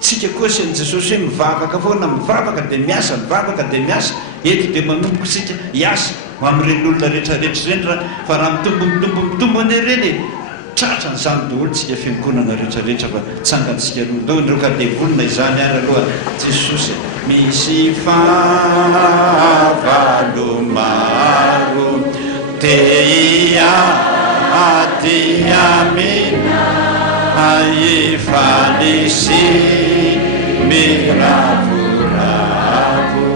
tsika koa sen' jesosy hoe mivavaka foana mivavaka dia miasa mivavaka dia miasa eto dia manomboka tsika hiasa ho amin'ireny olona rehetrarehetra reny raha fa raha mitombo any reny tratra ny zany daholo tsika fiankonana rehetrarehetra fa tsangantsika rodo ndroka devolina izany ary aloha jesosy misy favalomaro teia atiamina aifanisy miravoravo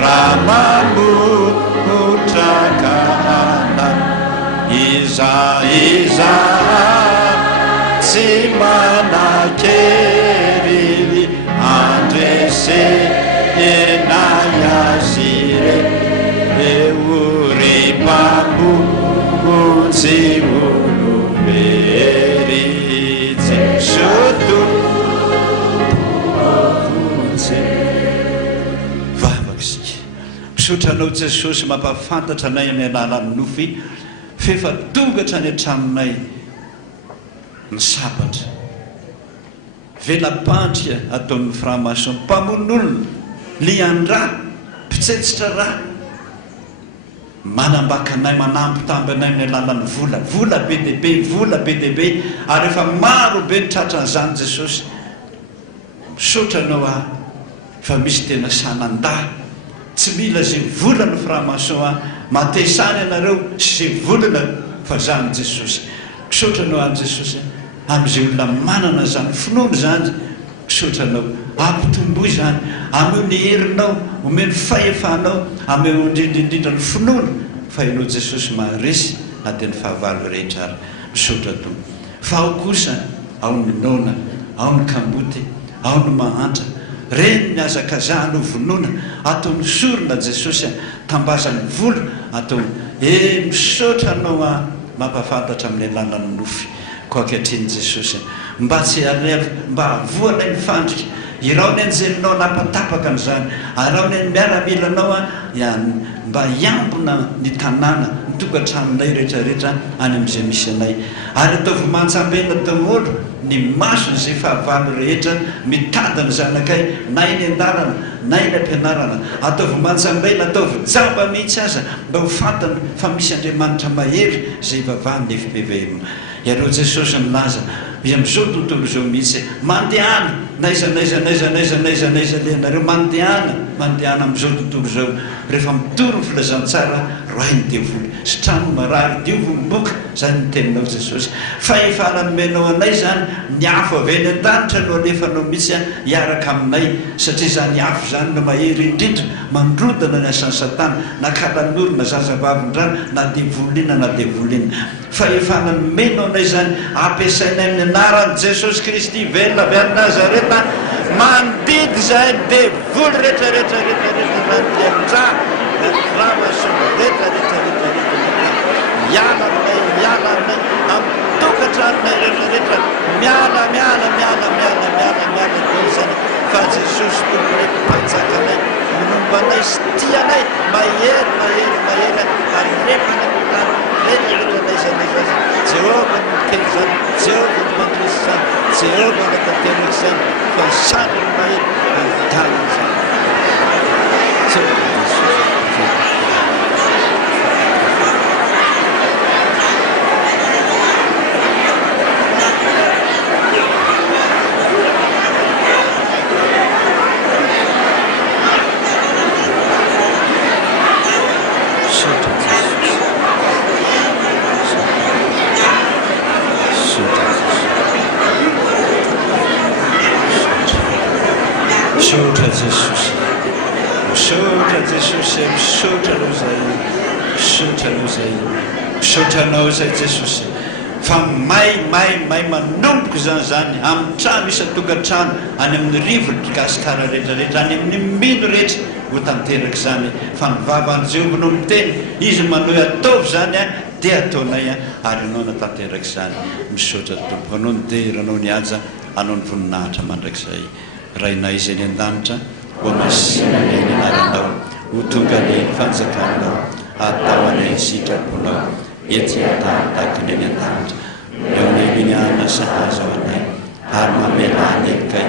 ramamotrakana iza tsy manakery andresena yazire euripamotsy olobery jesoto vavakisika misotranao jesosy mampafantatra anay amin'ny alalan'ny nofy fefa tongatra ny atraminay ny sabatra velapandrika ataon'ny framason mpamon'olona liandra mpitsetsitra raha manambakanay manampitamby anay amin'ny alalan'ny vola be dehibe ary efa maro be nitratran'izany jesosy misotranao fa misy tena sanandah tsy mila zay volany framason matesany anareo sy zay volana fa zany jesosy misotranao any jesosy amin'izay olona manana zany finono zany misotranao ampitomboy zany ameo ny herinao omeny fahefanao ameo indrindrindrindra ny finono fa ianao jesosy maharesy na dia ny fahavalo rehetra ary misotra tombo fa ao kosa ao ny nona ao ny kamboty ao ny mahantra reny ny azakazahno vonona ataony sorona jesosy tambazany volo atao misotranao mampafantatra amin'ny alanany nofy koakeatriny jesosy mba tsy mba avoanay mifandrika iraony anjelinao napatapaka n'izany araony any miaramilanao mba hiambona ny tanàna mitokatraminay rehetrarehetra any amin'izay misy anay ary ataovy mantsambena daholo ny masony zay fahavalo rehetra mitadany zanakay na iny an-dalana na iny ampianarana ataovy mantsambena ataovy jamba mihitsy aza mba ho fantany fa misy andriamanitra mahery zay vavahany nefibevema ianao jesosy milaza am'izao tontolo zao mihitsy mandehana naiza leanareo mandehana am'izao tontolo zao rehefa mitory ny filazantsara roainy devoly sy trano marary diovo mboka zany ny teninao jesosy fa efa nanomenao anay zany ny afo avy any an-danitra no alefanao mihitsy hiaraka aminay satria zany afo zany no mahery indrindra mandrodana ny asan'ny satana nakalan'olona zazavavin-drano na devolina fa efa nanomenao anay zany ampiasainay amin'ny anaran' jesosy kristy velona avy any nazareta mandidy zay devoly rehetrarehetra nandianitra framason rehetrarehetra miala aminay amtokatranonay rehetrarehetra miala zany fa jesosy tompony mpanjakanay minombanay sy tianay mahery arepana mitany rehetrarehetra zany jehova ny mikely zany jehova ny mandrisy zany jehova ny tanteraka zany fa samy ny mahery antany zany Shoot. jesosy misaotra jesosy misaotra anao zay misaotra anao zay misaotra anao zay jesosy fa may manomboka zany amin'ny trano isatokantrano any amin'ny rivotra gasikara rehetrarehetra any amin'ny mino rehetra ho tanteraka zany fa mivavany jehova no miteny izy manoe ataovy zany a dia ataonay a ary anao natanteraka zany misaotra tompo anao nitery anao ny aja anao ny voninahitra mandrakizay rainay izay ny an-danitra ho masinany ny anaranao ho tonga ny fanjakanao atao any sitraponao etsitahataky ny any an-danitra eo ny miniana sahaza ao anay ary mamelany akay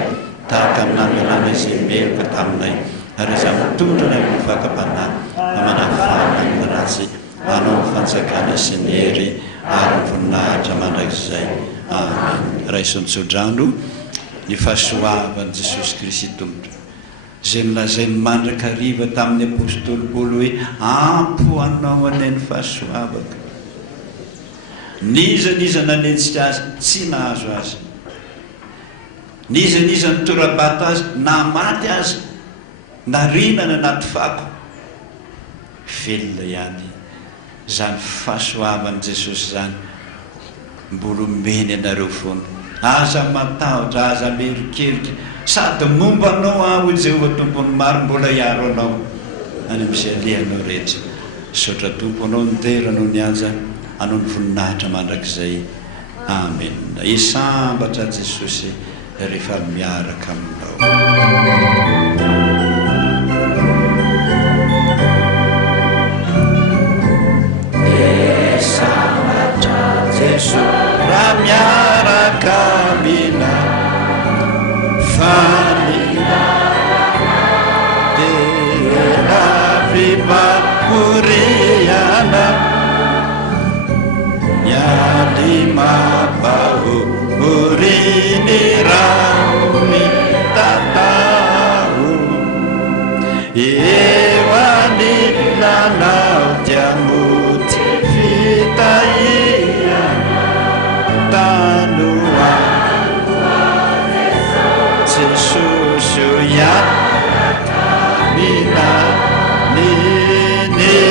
tahaka namelana izay meloka taminay ary za mitondra nay mifakabanahy amanafana ny ratsy anao ny fanjakana sy ny hery ary ny voninahitra mandrakizay amen. Raha isonjodrano ny fahasoavan'i Jesosy Kristy tompotra zay nilazay mandraka riva tamin'ny apôstôly Paoly hoe ampo anao anay ny fahasoavaka niza nanentsika azy tsy nahazo azy niza nitorabata azy namaty azy narinana anaty fako velona ihany zany fahasoavan'i Jesosy zany mbola omeny anareo foana aza matahotra aza merikerika sady momba anao aho Jehova tompony maro mbola hiaro anao any amin'izay alehanao rehetra saotra tompo anao nitery anao ny aja anao ny voninahitra mandrakizay amen. Isambatra Jesosy rehefa miaraka aminao. Isambatra Jesosy raha miaraka amina fanina dia vipakuriana mabaho urini rauni tatahu ewani nanau jamut fitaiya tanua Jesusu ya nina ninila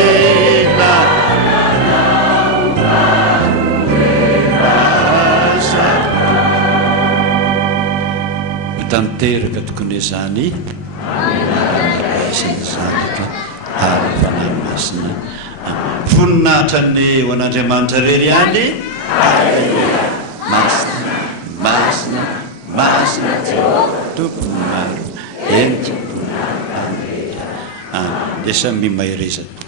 tanteraka tokony izany isany zanaka ary fanahy masina voninahitra ny ho an'Andriamanitra rery ihany masina tompony maro eny tompony dia samy mimahirizana